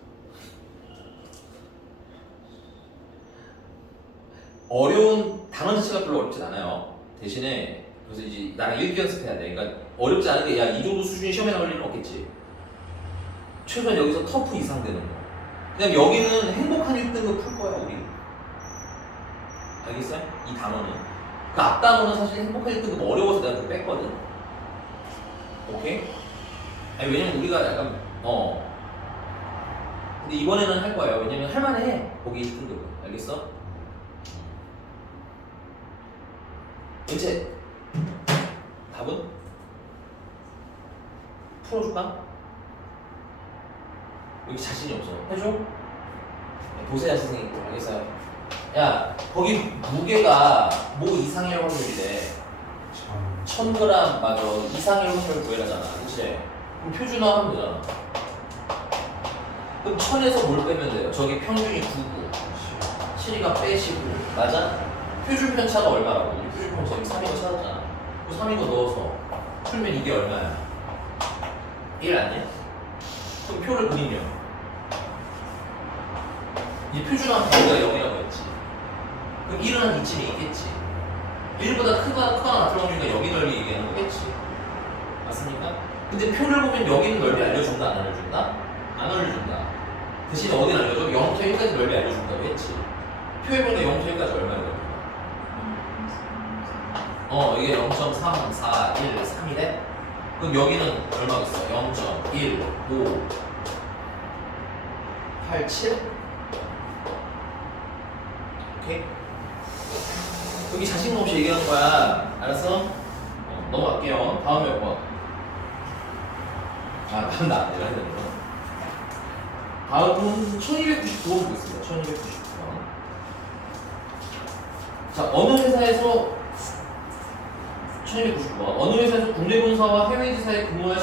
어려운 단어 자체가 별로 어렵진 않아요. 대신에 그래서 이제 나랑 읽기 연습해야 돼. 그러니까 어렵지 않은 게 야 이 정도 수준이 시험에 나올 일은 없겠지. 최소한 여기서 터프 이상 되는 거. 그다음 여기는 행복한 1등급 풀 거야 우리. 알겠어요? 이 단어는. 그 앞 단어는 사실 행복한 1등급 어려워서 내가 좀 뺐거든. 오케이? 아니 왜냐면 우리가 약간 근데 이번에는 할 거예요. 왜냐면 할만해. 거기 1등급은. 알겠어? 은채 답은? 풀어줄까? 여기 자신이 없어. 해줘? 보세요 선생님. 알겠어요? 야 거기 무게가 뭐 이상의 확률이래. 1000g 맞아. 이상의 확률을 구해라잖아. 그치? 그럼 표준화하면 되잖아. 그럼 1000에서 뭘 빼면 돼요? 저기 평균이 9고 7이가 빼시고 맞아? 표준 편차가 얼마라고? 표준 편차 여기 3이거 찾았잖아. 그 3이거 넣어서 풀면 이게 얼마야? 1 아니야? 그럼 표를 그리면 이 표준한 범위가 0이라고 했지. 그럼 1은 한 이쯤에 있겠지. 1보다 크거나 같을 확률이니까 여기 넓이 얘기하는 거겠지. 맞습니까? 근데 표를 보면 여기는 넓이 알려준다, 안 알려준다? 안 알려준다. 대신 어디는 알려줘? 0부터 1까지 넓이 알려준다고 했지. 표에 보니까 0부터 1까지 얼마야? 이게 0.3, 4, 1, 3이래? 그럼 여기는 얼마겠어? 0.1, 5, 8, 7? 오케이? 여기 자신감 없이 얘기하는 거야. 알았어? 넘어갈게요. 다음 몇 번? 다음 나 내가 해야 되는 거. 다음은 1299번 보겠습니다. 1299번. 자, 어느 회사에서 1299번. 어느 회사에서 국내 본사와 해외 지사에 근무할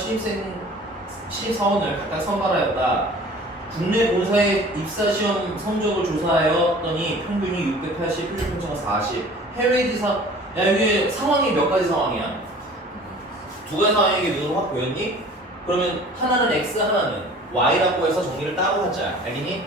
신입사원을 각각 선발하였다. 국내 본사의 입사시험 성적을 조사하였더니 평균이 680, 표준 편차가 40. 해외 지사, 야 이게 상황이 몇 가지 상황이야? 두 가지 상황에게 눈으로 확 보였니? 그러면 하나는 X, 하나는 Y라고 해서 정리를 따로 하자. 알겠니?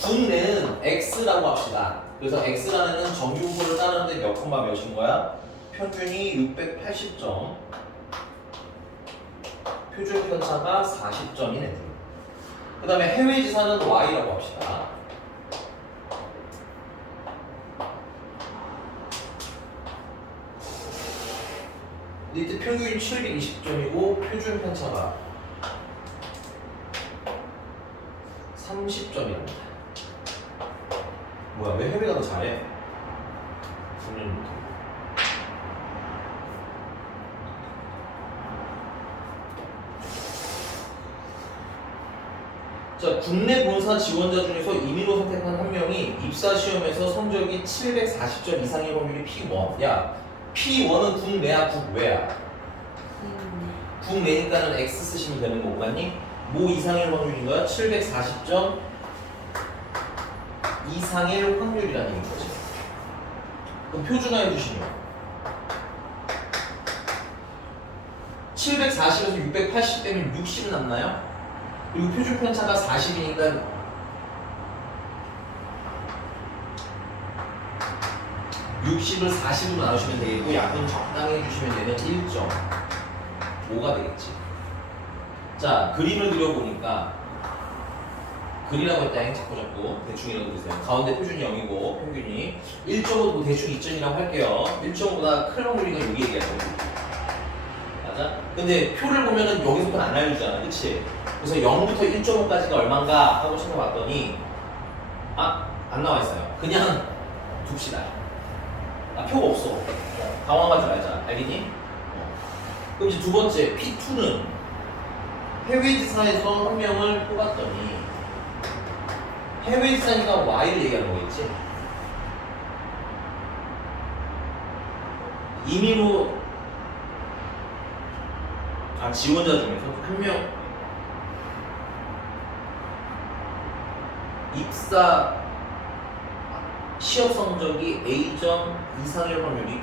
국내는 X라고 합시다. 그래서 X라는 애는 정규고를 따르는데 몇 콤마 몇인 거야? 평균이 680점. 표준 편차가 40점인 애들. 그 다음에 해외 지사는 Y라고 합시다. 이때 평균이 720점이고 표준 편차가 30점이랍니다. 뭐야, 왜 해외가 더 잘해? 국내는 못해. 자, 국내 본사 지원자 중에서 임의로 선택한 한 명이 입사 시험에서 성적이 740점 이상의 확률이 P1. 야, P1은 국내야, 국외야? 국내니까는 X 쓰시면 되는 거 맞니? 뭐 이상일 확률인 거야? 740점 이상일 확률이라는 얘기인 거지. 그럼 표준화해 주시면 740에서 680 빼면 60은 남나요? 그리고 표준 편차가 40이니까 60을 40으로 나누시면 되겠고 약분 적당히 해주시면 얘는 1.5가 되겠지. 자, 그림을 그려보니까 글이라고 했다 행착고 잡고 대충이라고 그러세요. 가운데 표준이 0이고 평균이 1.5도 대충 2점이라고 할게요. 1.5보다 큰 확률이니까 여기 얘기하는 거지. 맞아? 근데 표를 보면은 여기서부터 안 알려주잖아. 그치? 그래서 0부터 1.5까지가 얼만가 하고 찾아봤더니 안 나와 있어요. 그냥 둡시다. 표가 없어. 당황하지 말자. 알겠니? 그럼 이제 두 번째 P2는 해외 지사에서 한 명을 뽑았더니 해외 지사니까 Y를 얘기하는 거겠지? 임의로 지원자 중에서 한 명 입사 시험 성적이 A점 이상일 확률이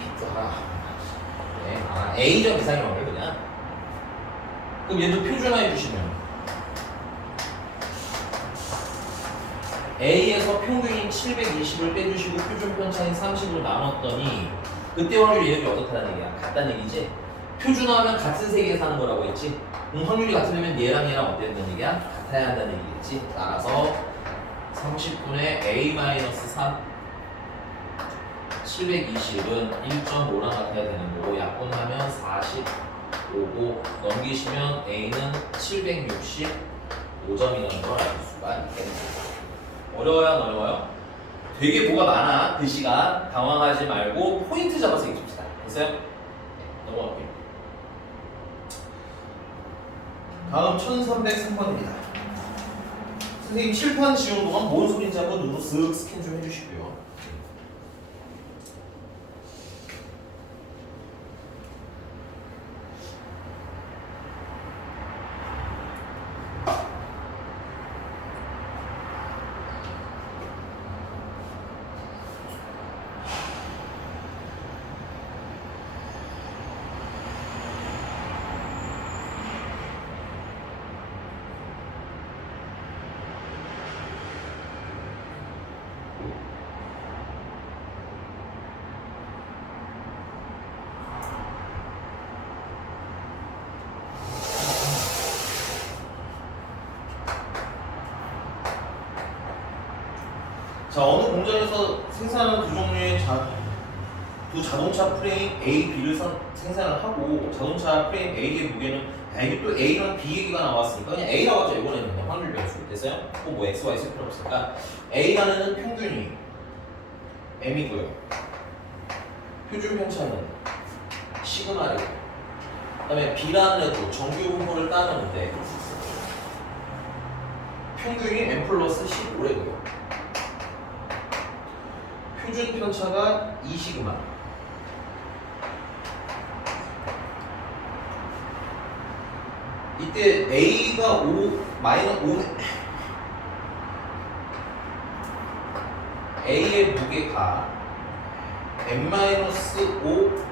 A점 이상일 확률 그냥. 그럼 얘도 표준화해 주시면 A에서 평균인 720을 빼주시고 표준 편차인 30으로 나눴더니 그때 확률이 얘는 어떻다는 얘기야? 같다는 얘기지? 표준화하면 같은 세계에 사는 거라고 했지? 확률이 같으려면 얘랑 얘랑 어땠다는 얘기야? 같아야 한다는 얘기겠지? 따라서 30분의 A-3 720은 1.5랑 같아야 되는 거고 약분하면 45고 넘기시면 A는 765점이라는 걸 알 수가 있겠습니다. 어려워요? 안 어려워요? 되게 뭐가 많아 글씨가. 당황하지 말고 포인트 잡아서 읽읍시다. 됐어요? 넘어갈게요. 다음 1303번입니다. 선생님 칠판 지우는 동안 뭔 소리인지 한번 눈으로 쓱 스캔 좀 해주시고요. 자, 어느 공장에서 생산하는 두 종류의 두 자동차 프레임 A, B를 생산을 하고 자동차 프레임 A의 무게는 이게 또 A랑 B 얘기가 나왔으니까 그냥 A라고 하죠. 이번에는 그냥 확률 변수 됐어요? 뭐 X, Y 쓸 필요 없으니까 A라는 평균이 M이고요. 표준 편차는 시그마이고 그다음에 B라는 애도 정규 분모를 따르는데 평균이 M 플러스 15래고요. 표준 편차가 2시그마. 이때 A가 5 A의 무게가 M-5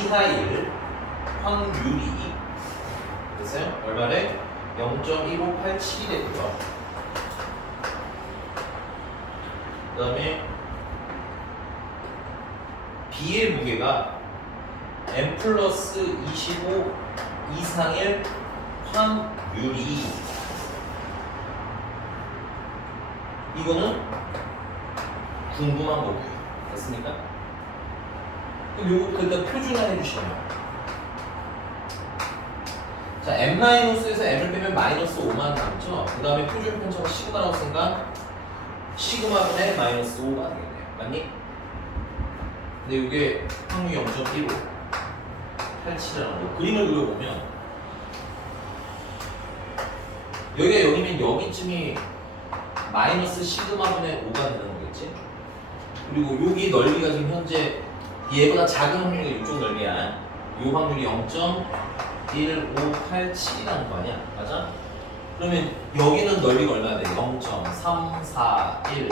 이하일 확률이 됐어요? 얼마래? 0.1587이 되고요. 그 다음에 B의 무게가 M 플러스 25 이상일 확률이 이거는 궁금한 거고요. 됐습니까? 그럼 요거 일단 표준화해 주시면 자 M-에서 M을 빼면 마이너스 5만 남죠? 그 다음에 표준 편차가 시그마라고 생각 시그마분의 마이너스 5가 되겠네요. 맞니? 근데 이게 확률 0.15 87이라는 거 그림을 그려보면 여기가 0이면 여기쯤이 마이너스 시그마분의 5가 되는 거겠지? 그리고 여기 넓이가 지금 현재 얘보다 작은 확률이 이쪽 넓이야. 이 확률이 0.1587이라는 거 아니야? 맞아? 그러면 여기는 넓이가 얼마나 돼? 0.3413이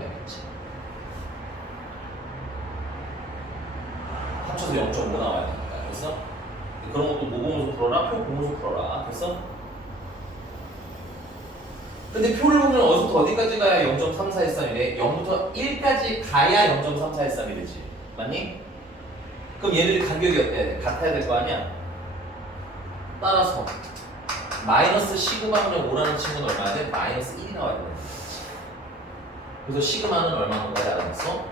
되겠지. 합쳐서 0.5 나와야 되니까. 그래서 그런 것도 뭐 보면서 풀어라? 표 보면서 풀어라. 그래서 근데 표를 보면 어디서부터 어디까지 가야 0.3413이래? 0부터 1까지 가야 0.3413이 되지. 맞니? 그럼 얘네들 간격이 어때야 돼? 같아야 될 거 아니야? 따라서 마이너스 시그마분의 5라는 친구는 얼마야 돼? 마이너스 1이 나와야 되는 거지. 그래서 시그마는 얼마인가를 알아냈어?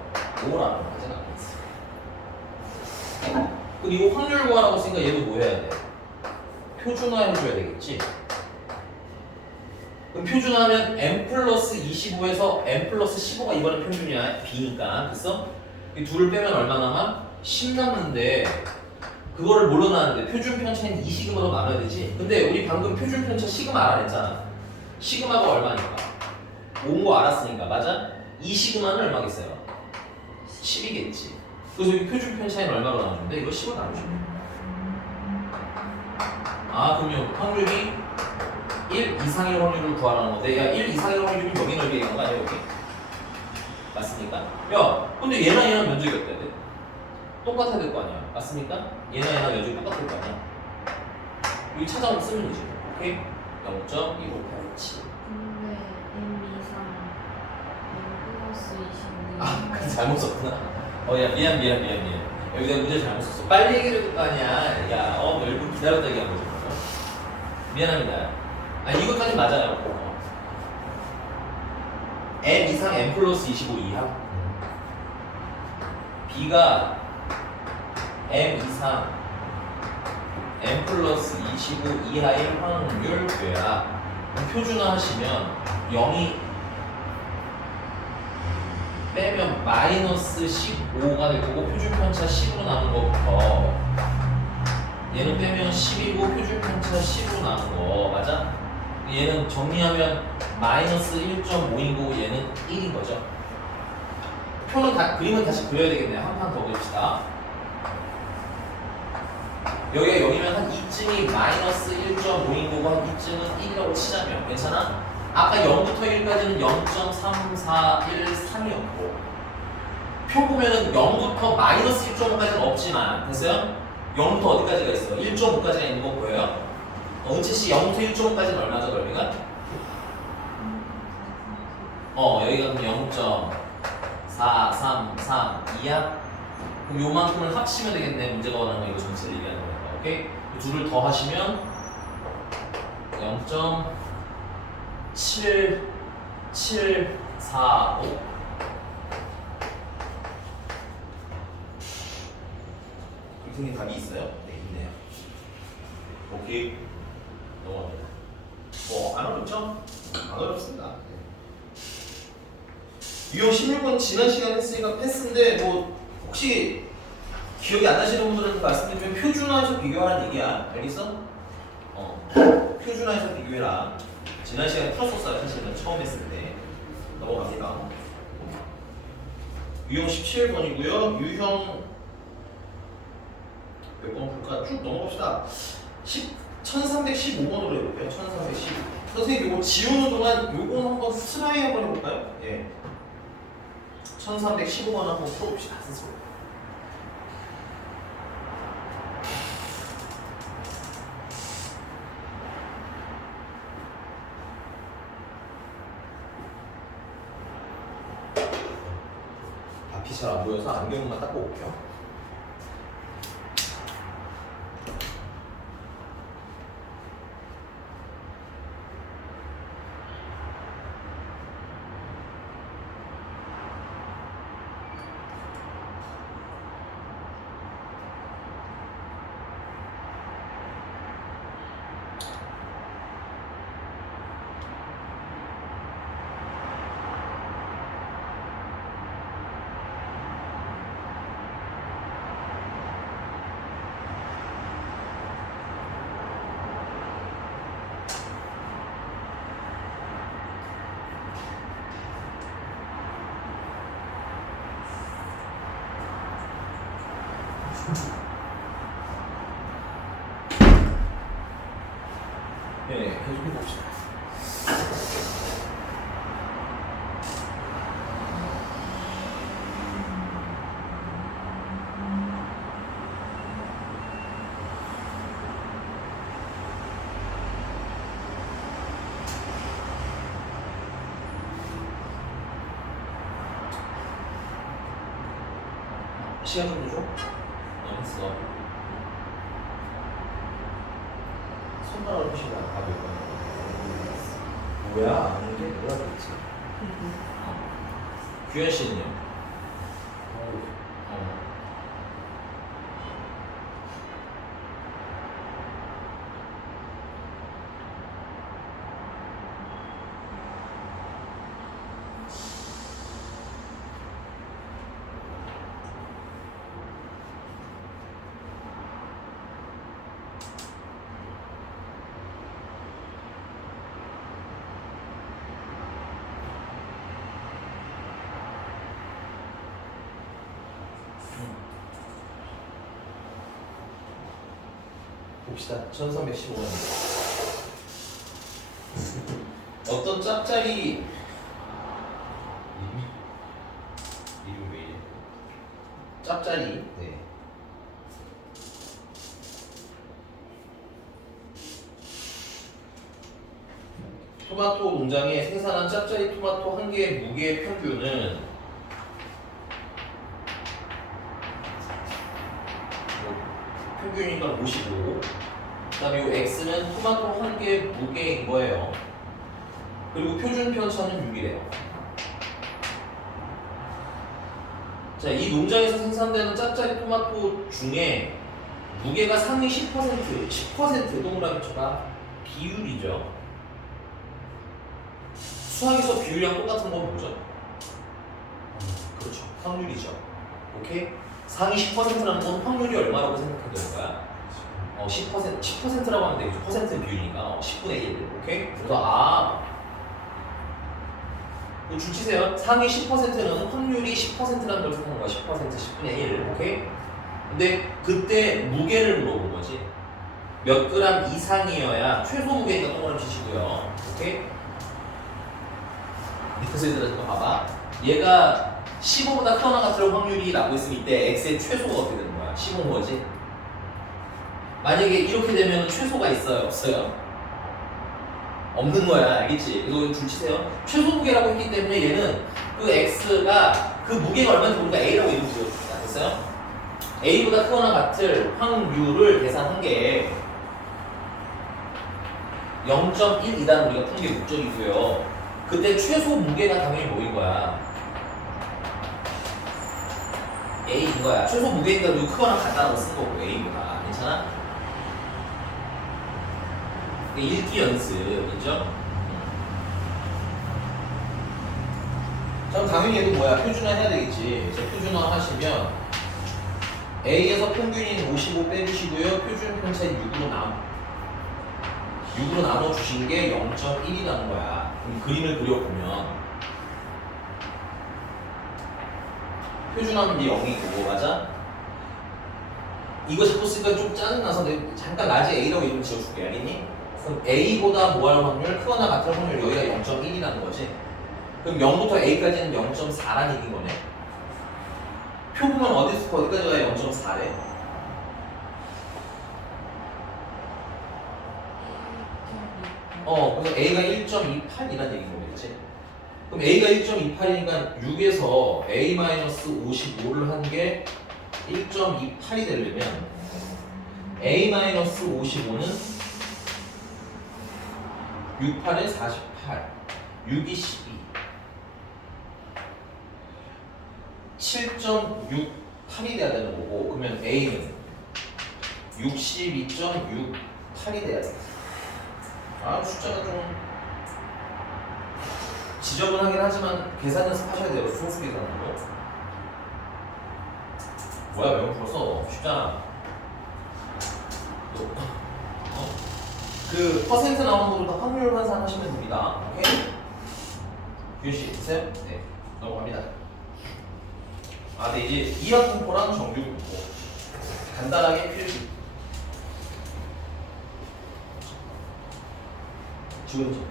5라는 거지. 그럼 이거 확률 구하라고 했으니까 얘도 뭐 해야 돼? 표준화 해줘야 되겠지? 그럼 표준화하면 M 플러스 25에서 M 플러스 15가 이번에 표준이야. B니까. 그래서 이 둘을 빼면 얼마 남아? 10 남는데 그거를 뭘로 나누는데 표준 편차인 2시그마로 나눠야 되지. 근데 우리 방금 표준 편차 시그마 알아냈잖아. 시그마가 얼마니까? 5인 거 알았으니까. 맞아? 2시그마는 얼마겠어요? 10이겠지. 그래서 이 표준 편차인 얼마로 나눠주는데 이거 10으로 나눠주네. 아 그러면 확률이 1 이상의 확률을 구하라는 건데 야 1 이상의 확률이면 여기 넓이 얘기한 거 아니야 여기? 맞습니까? 야 근데 얘랑 면적이 어때야 돼? 똑같아야 될 거 아니야. 맞습니까? 얘랑 면적이 똑같을 거 아니야. 여기 찾아오면 쓰면 되지. 오케이? 0.1587. 근데 M 이상 M 플러스 25. 아 그래 잘못 썼구나. 야 미안 여기 내가 문제 잘못 썼어. 빨리 얘기를 해줄 거 아니야. 야 너 일부러 기다렸다 얘기한 거지. 미안합니다. 아니 이것까지 맞아요. M 이상 M 플러스 25 이하 B가 M 이상 M 플러스 25 이하의 확률 괴야. 표준화 하시면 0이 빼면 마이너스 15가 될 거고 표준 편차 10으로 나눈 거부터 얘는 빼면 10이고 표준 편차 10으로 나눈 거 맞아? 얘는 정리하면 마이너스 1.5인 거고 얘는 1인 거죠. 표는 그림은 다시 그려야 되겠네요. 한 판 더 그립시다. 여기가 0이면 한 이쯤이 마이너스 1.5인 거고 한 이쯤은 1이라고 치자면 괜찮아? 아까 0부터 1까지는 0.3413이었고 표 보면은 0부터 마이너스 1.5까지는 없지만 됐어요? 0부터 어디까지가 있어? 1.5까지가 있는 거 보여요? 은채씨 0부터 1.5까지는 얼마죠 넓이가? 여기가 그럼 0.433이야? 그럼 요만큼을 합치면 되겠네. 문제가 원하는 거 이거 전체를 얘기하는 거니까. 오케이? 둘을 더 하시면 0.777 7, 4, 5. 그렇게 생긴 답이 있어요? 네, 있네요. 오케이. 넘어갑니다. 안 어렵죠? 안 어렵습니다. 네. 유형 16번 지난 시간 했으니까 패스인데 뭐 혹시 기억이 안 나시는 분들한테 말씀드리면 표준화해서 비교하라는 얘기야. 알겠어? 표준화해서 비교해라. 지난 시간에 풀었었어요. 사실은 처음 했을 때. 넘어갑니다. 유형 17번이고요. 유형 몇 번 볼까? 쭉 넘어갑시다. 1315번으로 해볼게요. 1315. 선생님 이거 지우는 동안 요거 한번 트라이 한번 해볼까요? 예. 1315번 한번 풀어봅시다. 스스로. 앞이 잘 안 보여서 안경만 닦고 올게요. 네, 계속해 봅시다. 시간 좀 내줘. 했어. 손가락으로 표시가 답이 있거든. 뭐야? 아는 게 뭐라 그랬지? 규현 씨는요? 봅시다. 1315번. 어떤 짝짜리 이름 왜 이래? 짭짜리. 네. 토마토 농장에 생산한 짭짜리 토마토 한 개의 무게 평균은 평균이니까 55. 그다음에 이 x는 토마토 한 개의 무게인 거예요. 그리고 표준 편차는 6이래요. 자, 이 농장에서 생산되는 짭짜리 토마토 중에 무게가 상위 10% 동그라미 쳐봐. 비율이죠. 수학에서 비율이랑 똑같은 건 뭐죠? 그렇죠. 확률이죠. 오케이? 상위 10%라는 건 확률이 얼마라고 생각해야 되는 거야? 10%라고 하면 되겠죠. 퍼센트 비율이니까 10분의 1. 오케이? 그래서 줄 치세요. 상위 10%는 확률이 10%라는 걸 생각하는 거야. 10%, 10분의 1. 오케이? 근데 그때 무게를 물어본 거지. 몇 그램 이상이어야 최소 무게니까 동그라미 치시고요. 오케이? 밑에서 얘들아 좀 봐봐. 얘가 15보다 큰 하나가 들어올 확률이 나고 있으면 이때 x의 최소가 어떻게 되는 거야? 15인 거지? 만약에 이렇게 되면 최소가 있어요? 없어요? 없는 거야. 알겠지? 이거 줄 치세요. 최소 무게라고 했기 때문에 얘는 그 x가 그 무게가 얼마인지 모르니까 a라고 이름 지어줍니다. 됐어요? a보다 크거나 같을 확률을 계산한 게 0.12단 우리가 푼 게 목적이고요. 그때 최소 무게가 당연히 뭐인 거야? A인 거야. 최소 무게니까 이거 크거나 같다고 쓴 거고 A보다. 괜찮아? 1기 연습 인정? 그럼 당연히 얘도 뭐야? 표준화 해야 되겠지. 그래서 표준화 하시면 A에서 평균인 55 빼주시고요. 표준 편차인 6으로 나눠 주신 게 0.1이라는 거야. 그럼 그림을 그려보면 표준화는 이제 0이고 맞아? 이거 자꾸 쓰니까 좀 짜증나서 내가 잠깐 낮에 A라고 이름 지어줄게. 알겠니? 그럼 A보다 뭐 할 확률? 크거나 같을 확률 여기가 0.1이라는 거지. 그럼 0부터 A까지는 0.4라는 얘기인 거네. 표 보면 어디서 어디까지가 0.4래? 그래서 A가 1.28이라는 얘기인 거겠지. 그럼 A가 1.28이니까 6에서 A-55를 한 게 1.28이 되려면 A-55는 6, 8에 48, 6이 12, 7.68이 돼야 되는 거고, 그러면 A는 62.68이 돼야 돼. 숫자가 좀 지저분하긴 하지만 계산 연습하셔야 돼요. 소수 계산으로. 뭐야, 왜 풀었어? 쉽잖아. 그 퍼센트 나오는 것부터 확률 환산하시면 됩니다. 오케이? 규씨 있으세요? 네, 넘어갑니다. 네, 이제 이하분포랑 정규분포 간단하게 필기. 지금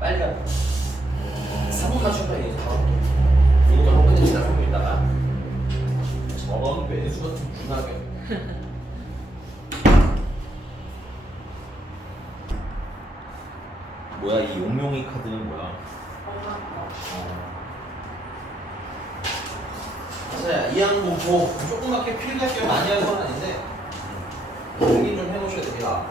빨리 가. 3분 맞춘다 이제 다음. 이거 한번 끝냅시다. 3분 있다가. 저건 매수가 좀 준하게. 뭐야 이 용용이 카드는 뭐야? 자, 이항공포 조그맣게 필기할게요. 많이 할 건 아닌데 필기 좀 해놓으셔야 됩니다.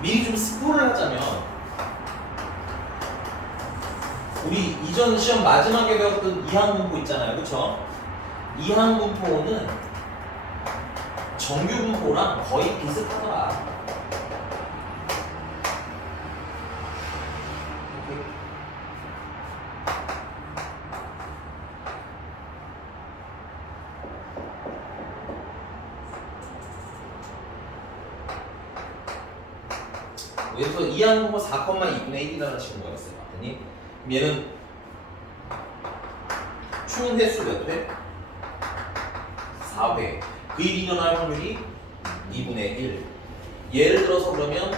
미리 좀 스포를 하자면 우리 이전 시험 마지막에 배웠던 이항분포 있잖아요, 그쵸? 이항분포는 정규분포랑 거의 비슷하더라. 그래서 이항분포 4,2분의 1이라는 친구가 있어요. 봤더니 얘는 총 횟수 몇 회? 4회. 그 일이 일어날 확률이 2분의 1. 예를 들어서 그러면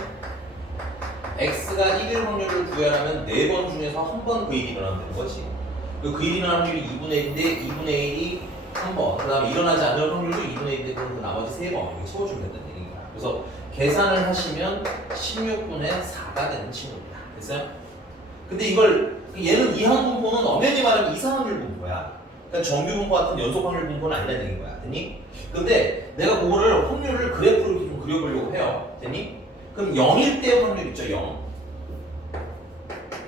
x가 1일 확률을 구하려면 4번 중에서 한 번 그 일이 일어나면 되는 거지. 그 일이 일어날 확률이 2분의 1인데 2분의 1이 한 번. 그 다음에 일어나지 않을 확률도 2분의 1인데 그럼 그 나머지 3번 이렇게 채워주면 된다는 얘기인 거야. 그래서 계산을 하시면 16분의 4가 되는 친구입니다. 됐어요? 근데 이걸 얘는 이항분포는 엄연히 말하면 이상확률 분포야. 그러니까 정규분포 같은 연속 확률 분포는 아니라는 얘기인 거야. 됐니? 근데 내가 그거를 확률을 그래프로 이렇게 좀 그려보려고 해요. 됐니? 그럼 0일 때 확률 있죠, 0.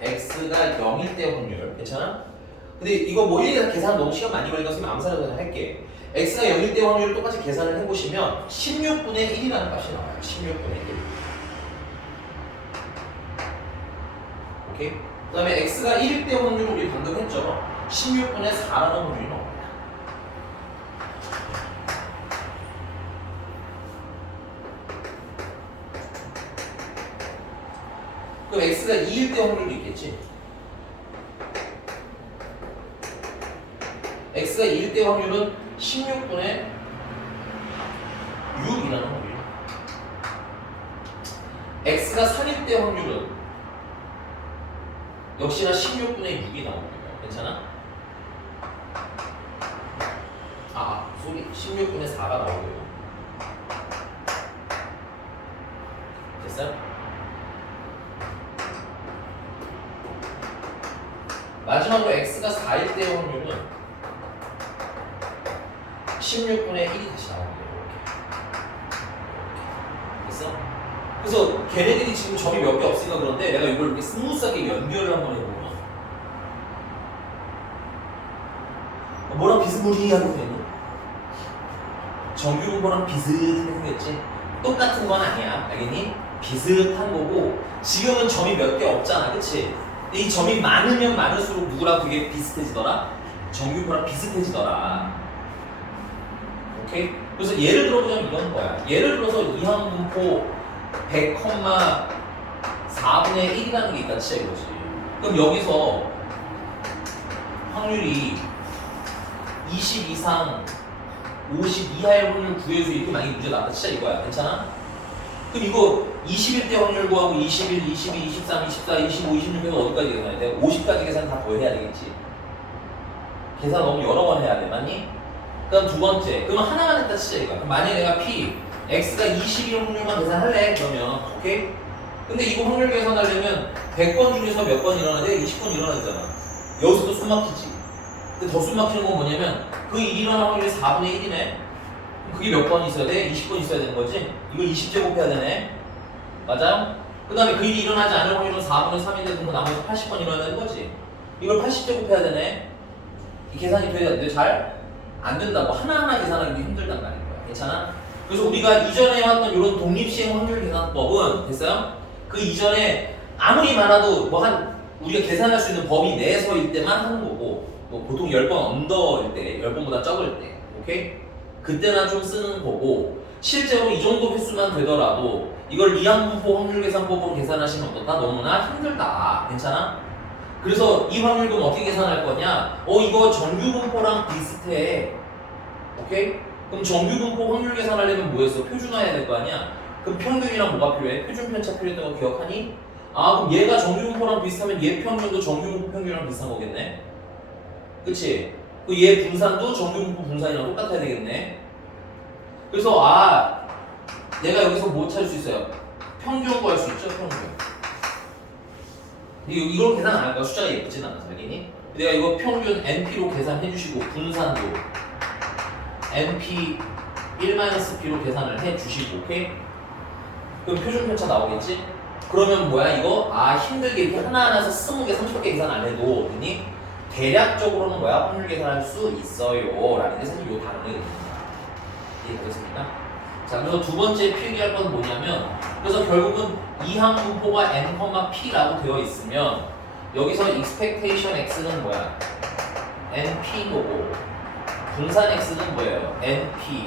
x가 0일 때 확률. 괜찮아? 근데 이거 뭐 일일이 계산 너무 시간 많이 걸리니까 선생님 암산을 그냥 할게. x가 0일 때 확률을 똑같이 계산을 해보시면 16분의 1이라는 값이 나와요. 16분의 1. 오케이? 그 다음에 x가 1일 때 확률을 우리 방금 했죠. 16분의 4라는 확률이 나옵니다. 그럼 x가 2일 때 확률도 있겠지? x가 2일 때 확률은 16분의 6이라는 확률. x가 3일 때 확률은 역시나 16분의 6이 나옵니다. 괜찮아? 소리 16분의 4가 나오고요. 됐어요? 마지막으로 x가 4일 때의 확률은 16분의 1이 다시 나오는 거예요. 이렇게. 됐어? 그래서 걔네들이 지금 점이 몇 개 없으니까 그런데 내가 이걸 이렇게 스무스하게 연결을 한번 해보면 뭐랑 비스무리하게 생겼니? 정규분포랑 비슷하게 생겼지? 똑같은 건 아니야. 알겠니? 비슷한 거고 지금은 점이 몇 개 없잖아. 그치? 근데 이 점이 많으면 많을수록 누구랑 되게 비슷해지더라? 정규분포랑 비슷해지더라. 오케이? 그래서 예를 들어보자면 이런 거야. 예를 들어서 이항분포 100,4분의 1이라는 게 있다 치자 이거지. 그럼 여기서 확률이 20 이상 50 이하의 확률 구해서 이렇게 많이 문제 나왔다 치자 이거야. 괜찮아? 그럼 이거 21대 확률 구하고 21, 22, 23, 24, 25, 26에서 어디까지 계산해야 돼? 50까지 계산 다 더해야 되겠지. 계산 너무 여러 번 해야 돼. 맞니? 그럼 두 번째. 그럼 하나만 했다 치자 이거야. 그럼 만약에 내가 P, X가 21 확률만 계산할래? 그러면 오케이? 근데 이거 확률 계산하려면 100번 중에서 몇 번 일어나야 돼? 20번 일어나야 되잖아. 여기서도 숨 막히지. 근데 더 숨 막히는 건 뭐냐면 그 일어날 확률이 4분의 1이네? 그게 몇 번 있어야 돼? 20번 있어야 되는 거지? 이걸 20제곱 해야 되네? 맞아요? 그 다음에 그 일이 일어나지 않을 확률은 4분의 3인데 그럼 나머지 80번 일어나야 되는 거지? 이걸 80제곱 해야 되네? 이 계산이 돼야 되는데 잘 안 된다고. 하나하나 계산하기 힘들단 말인 거야. 괜찮아? 그래서 우리가 이전에 해왔던 이런 독립시행 확률 계산법은 됐어요? 그 이전에 아무리 많아도 뭐 한 우리가 계산할 수 있는 범위 내에서일 때만 하는 거고 뭐 보통 10번 언더일 때, 10번보다 적을 때, 오케이? 그때나 좀 쓰는 거고 실제로 이 정도 횟수만 되더라도 이걸 이항분포 확률 계산법으로 계산하시면 어떻다? 너무나 힘들다. 괜찮아? 그래서 이 확률은 어떻게 계산할 거냐? 이거 정규분포랑 비슷해. 오케이? 그럼 정규분포 확률 계산하려면 뭐였어? 표준화해야 될 거 아니야? 그럼 평균이랑 뭐가 필요해? 표준 편차 필요했던 거 기억하니? 그럼 얘가 정규분포랑 비슷하면 얘 평균도 정규분포 평균이랑 비슷한 거겠네? 그치? 얘 분산도 정규분포 분산이랑 똑같아야 되겠네? 그래서 내가 여기서 뭐 찾을 수 있어요? 평균 구할 수 있죠? 평균. 이걸 계산 안 할 거야. 숫자가 예쁘진 않아서 알겠니? 내가 이거 평균 NP로 계산해 주시고 분산도 NP 1-P로 계산을 해 주시고 오케이? 그럼 표준 편차 나오겠지? 그러면 뭐야 이거? 힘들게 이렇게 하나하나에서 20개, 30개 계산 안 해도 되니? 대략적으로는 뭐야? 확률 계산할 수 있어요 라는 게 사실 요 단어가 됩니다. 이해되겠습니까? 자, 그래서 두 번째 필기할 건 뭐냐면 그래서 결국은 이항분포가 n, p라고 되어 있으면 여기서 expectation x는 뭐야? np고 분산 x는 뭐예요? np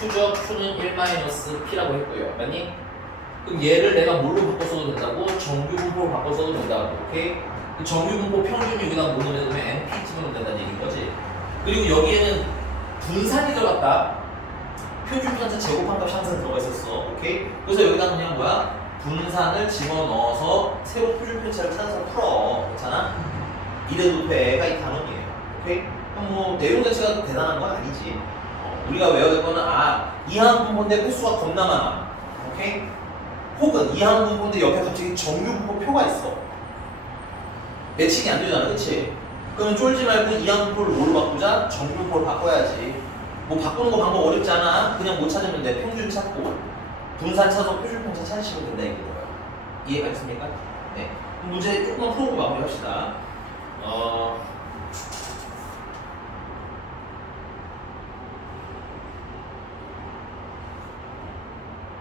q죠? q는 1-p라고 했고요. 맞니? 그럼 얘를 내가 뭘로 바꿔 써도 된다고? 정규분포로 바꿔 써도 된다고. 오케이? 그 정규분포 평균 여기다 뭐 넣으면 np 찍으면 된다는 얘기인 거지. 그리고 여기에는 분산이 들어갔다. 표준 편차 제곱한 값이 항상 들어가 있었어. 오케이? 그래서 여기다 그냥 뭐야? 분산을 집어넣어서 새로 표준 편차를 찾아서 풀어. 괜찮아? 이래도 돼가 이 단원이에요. 오케이? 그럼 뭐 내용 자체가 대단한 건 아니지. 우리가 외워야 될 거는 이항분포인데 횟수가 겁나 많아. 오케이? 혹은 이항분포인데 옆에 갑자기 정규분포 표가 있어. 매칭이 안 되잖아. 그치? 그러면 쫄지 말고 이항분포를 뭘로 바꾸자? 정규분포를 바꿔야지. 뭐 바꾸는 거 방법 어렵지 않아. 그냥 못 찾으면 돼. 평균 찾고 분산 찾아서 표준 편차 찾으시면 된다 이거예요. 이해가 있습니까? 네. 그럼 문제 조금만 풀어보고 마무리합시다.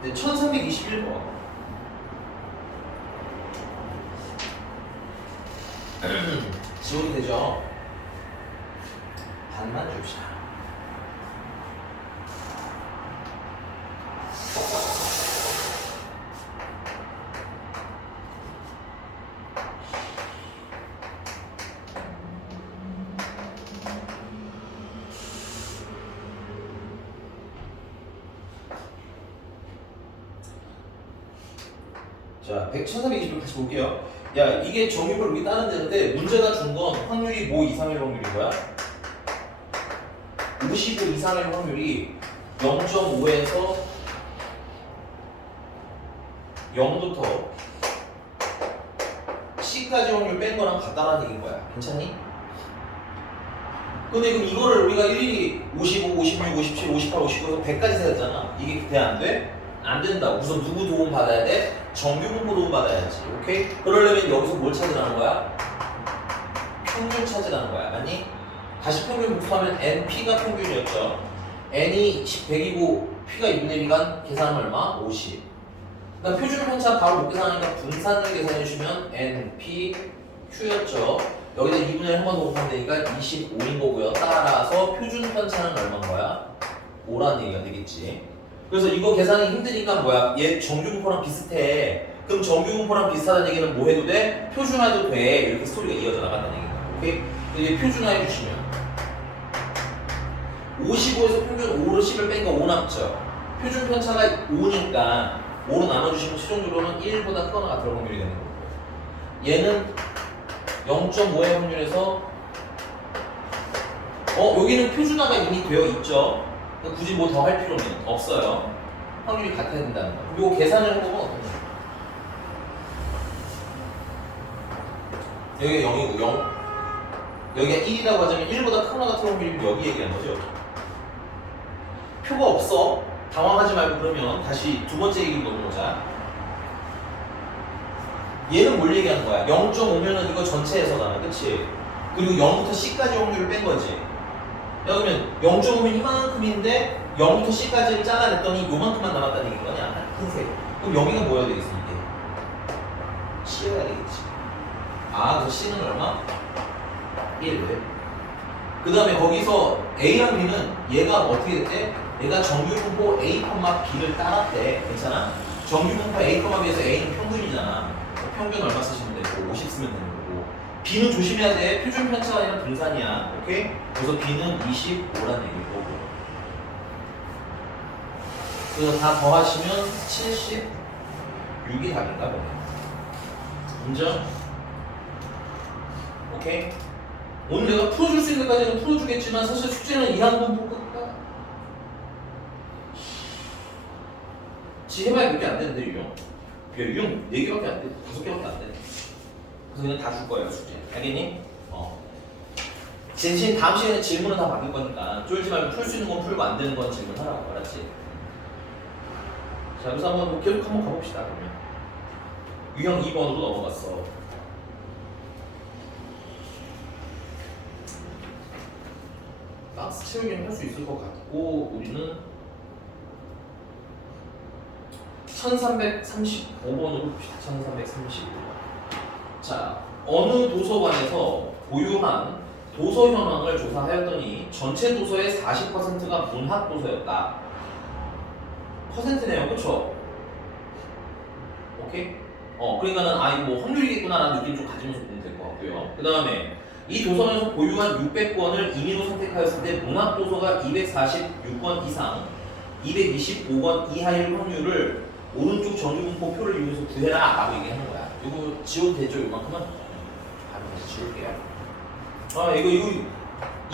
네, 1321번. 지워도 되죠? 반만 줍시다. 자, 1320을 다시 볼게요. 야, 이게 정규를 우리 따는 데인데 문제가 준 건 확률이 뭐 이상일 확률인 거야? 55 이상일 확률이 0.5에서 0부터 C까지 확률 뺀 거랑 같다라는 얘기인 거야. 괜찮니? 근데 그럼 이거를 우리가 일일이 55, 56, 57, 58, 59에서 100까지 세웠잖아. 이게 돼 안 돼? 안 된다. 우선 누구 도움 받아야 돼? 정규 분포 도움 받아야지. 오케이? 그러려면 여기서 뭘 찾으라는 거야? 평균 찾으라는 거야. 맞니? 다시 평균 곱하면 NP가 평균이었죠. N이 100이고 P가 6분의 1이간 계산하면 얼마? 50. 그러니까 표준 편차 바로 못 계산하니까 분산을 계산해 주면 NP Q였죠. 여기다 2분의 1 한 번 더 곱하면 되니까 25인 거고요. 따라서 표준 편차는 얼마인 거야? 5라는 얘기가 되겠지. 그래서 이거 계산이 힘드니까 뭐야? 얘 정규분포랑 비슷해. 그럼 정규분포랑 비슷하다는 얘기는 뭐 해도 돼? 표준화도 돼. 이렇게 스토리가 이어져 나간다는 얘기다. 오케이? 이제 표준화해 주시면 55에서 평균 5로 10을 뺀 거 5 남죠. 표준 편차가 5니까 5로 나눠주시면 최종적으로는 1보다 크거나 같을 확률이 되는 거고, 얘는 0.5의 확률에서 여기는 표준화가 이미 되어 있죠. 굳이 뭐 더 할 필요는 없어요. 확률이 같아야 된다는 거. 그리고 계산을 해보면 어떤가? 여기가 0이고 0, 여기가 1이라고 하자면 1보다 크거나 같은 확률이면 여기 얘기하는 거죠. 표가 없어. 당황하지 말고 그러면 다시 두 번째 얘기로 넘어오자. 얘는 뭘 얘기하는 거야? 0.5면은 이거 전체에서잖아, 그치? 그리고 0부터 C까지 확률을 뺀 거지. 야, 그러면 0.5면 이만큼인데 0부터 C까지를 잘라냈더니 요만큼만 남았다는 얘기인 거냐? 큰 색. 그럼 여기가 뭐여야 되겠어, 이게? C여야 되겠지. 그 C는 얼마? 1. 그 다음에 거기서 A랑 B는 얘가 어떻게 됐대? 얘가 정규분포 A, B를 따랐대. 괜찮아? 정규분포 A, B에서 A는 평균이잖아. 평균 얼마 쓰시면 되고 50 쓰면 되는 거고, B는 조심해야 돼. 표준 편차가 아니라 분산이야. 오케이? 그래서 B는 25라는 얘기고, 그래서 다 더하시면 76이 답인가 보네. 인정? 오케이? 오늘 내가 풀어줄 수 있는 데까지는 풀어주겠지만 사실 숙제는 이항분포 끝까 지 해봐야 몇 개 안 되는데 유형? 유형 4개밖에 안 돼. 5개밖에 안 돼. 그래서 그냥 다 줄 거예요, 숙제. 알겠니? 대신 다음 시간에 질문은 다 바뀔 거니까 쫄지 말고 풀 수 있는 건 풀고 안 되는 건 질문하라고. 알았지? 자, 그래서 한번 계속 한번 가봅시다. 그러면 유형 2번으로 넘어갔어. 박스 채우기는 할 수 있을 것 같고, 우리는 1335번으로 봅시다. 1335번. 자, 어느 도서관에서 보유한 도서 현황을 조사하였더니 전체 도서의 40%가 문학 도서였다. 퍼센트네요, 그쵸? 오케이? 그러니까는 이거 뭐 확률이겠구나라는 느낌 좀 가지면서 보면 될 것 같고요. 그 다음에 이 도서관에서 보유한 600권을 임의로 선택하였을 때 문학 도서가 246권 이상, 225권 이하일 확률을 오른쪽 정규분포 표를 이용해서 구해라 라고 얘기하는 거야. 이거 지워도 되죠? 이만큼은? 바로 다시 지울게요. 이거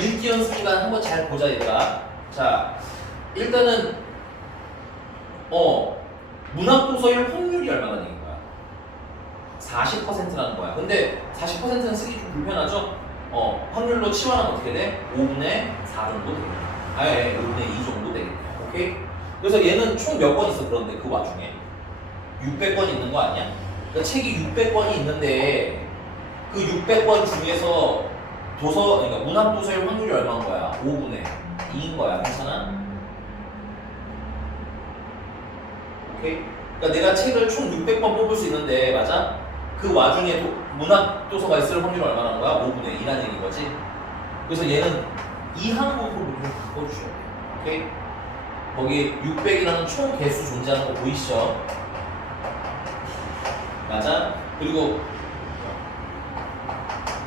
읽기 연습시간 한번 잘 보자, 얘들아. 자, 일단은 문학 도서일 확률이 얼마나 되는 거야? 40%라는 거야. 근데 40%는 쓰기 좀 불편하죠? 확률로 치환하면 어떻게 돼? 5분의 4 정도 되겠네. 5분의 2 정도 되겠네. 오케이? 그래서 얘는 총 몇 권 있어? 그런데 그 와중에 600권 있는 거 아니야? 그러니까 책이 600권이 있는데 그 600권 중에서 그러니까 문학 도서일 확률이 얼마인 거야? 5분의 2인 거야. 괜찮아? 오케이? 그러니까 내가 책을 총 600권 뽑을 수 있는데, 맞아? 그 와중에 문학 도서가 있을 확률이 얼마나 거야? 5분의 2라는 얘기인 거지. 그래서 얘는 이 항목으로 좀 바꿔주셔야 돼. 오케이? 거기 600이라는 총 개수 존재하는 거 보이시죠? 맞아? 그리고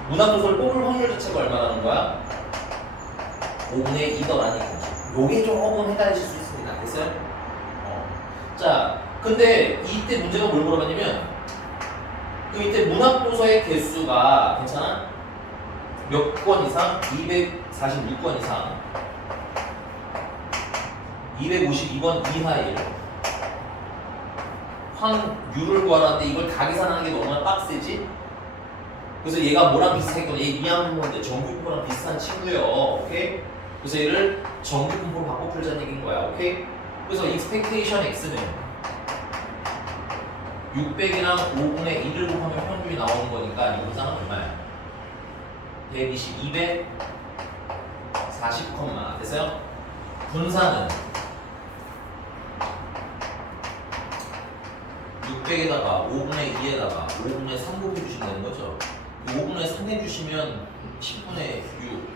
문학 도서를 뽑을 확률 자체가 얼마라는 거야? 5분의 2더라는 얘기지. 요게 조금 헷갈리실 수 있습니다. 됐어요? 자, 근데 이때 문제가 뭘 물어봤냐면, 이때 문학 도서의 개수가 괜찮아? 몇 권 이상? 246권 이상, 252권 이하일 확률을 구하는데 이걸 다 계산하는 게 너무나 빡세지? 그래서 얘가 뭐랑 비슷했거든? 얘 이항분포인데 정규분포랑 비슷한 친구예요. 오케이? 그래서 얘를 정규분포로 풀자는 얘기인 거야. 오케이? 그래서 expectation x는 600이랑 5분의 1을 곱하면 평균이 나오는 거니까 이 분산은 얼마야? 120, 200, 40, 됐어요? 분산은 600에다가 5분의 2에다가 5분의 3 곱해주시면 되는 거죠. 5분의 3 해주시면 10분의 6,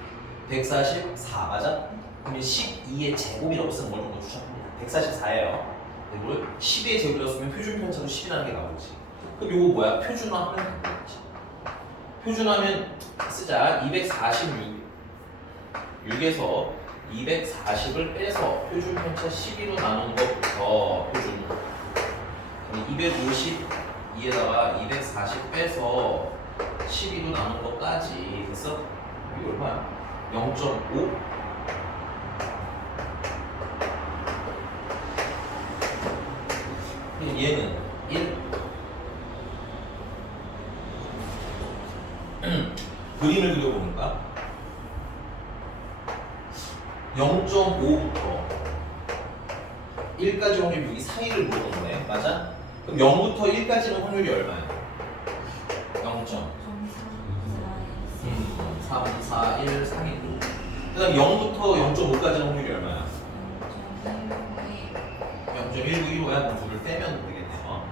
144 맞아? 그러면 12의 제곱이라고 쓰는 걸 좀 주셨습니다. 144예요. 그리고 10의 제곱이라고 쓰면 표준 편차도 10이라는 게 나오지. 그럼 이거 뭐야? 표준화하면 되는 거지. 표준화하면 쓰자. 246 6에서 240을 빼서 표준 편차 12로 나눈 것부터 표준 252에다가 240 빼서 12로 나눈 것까지 됐어? 이게 얼마야? 0.5? 얘는 1 그림을 그려보니까 0.5부터 1까지 확률 여기 사이를 물어본 거네. 맞아? 그럼 0부터 1까지는 확률이 얼마야? 0. 3, 4, 1 상위. 그 다음 0부터 0.5까지는 확률이 얼마야? 0.191호야. 그럼 둘을 빼면 되겠네요. 어?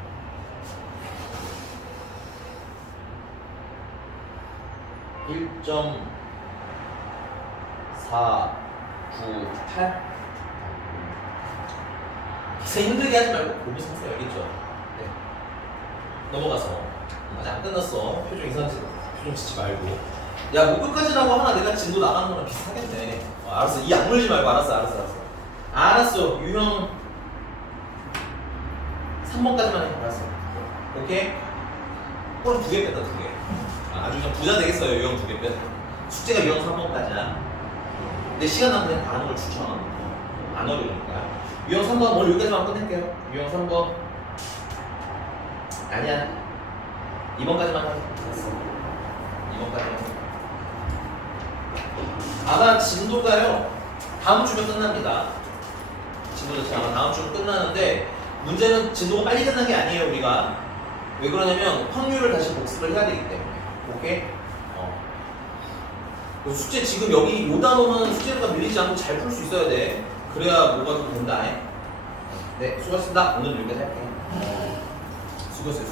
1.498 기사 힘들게 하지 말고 보면서 하세요. 알겠죠? 네. 넘어가서 아직 안 끝났어. 표정 이상하지 표정 짓지 말고. 야, 뭐 끝까지라고 하나 내가 진도 나가는 거랑 비슷하겠네. 알았어. 이 악물지 말고. 알았어. 유형 3번까지만 해. 알았어. 오케이? 꼴 2개 뺐다. 2개. 아주 그냥 부자 되겠어요. 유형 2개 뺐다. 숙제가 유형 3번까지야. 근데 시간 남으면 그냥 다 하는 걸 추천. 안 어려우니까. 유형 3번 오늘 여기까지만 끝낼게요. 유형 3번. 아니야. 2번까지만 해. 됐어. 2번까지만. 아마 진도가요. 다음 주면 끝납니다. 진도 자체가 다음 주면 끝나는데 문제는 진도가 빨리 끝난 게 아니에요. 우리가 왜 그러냐면 확률을 다시 복습을 해야 되기 때문에. 오케이? 숙제 지금 여기 요 단어는 숙제가 밀리지 않고 잘 풀 수 있어야 돼. 그래야 뭐가 좀 된다. 네, 수고하셨습니다. 오늘 여기까지 할게요. 수고했어요.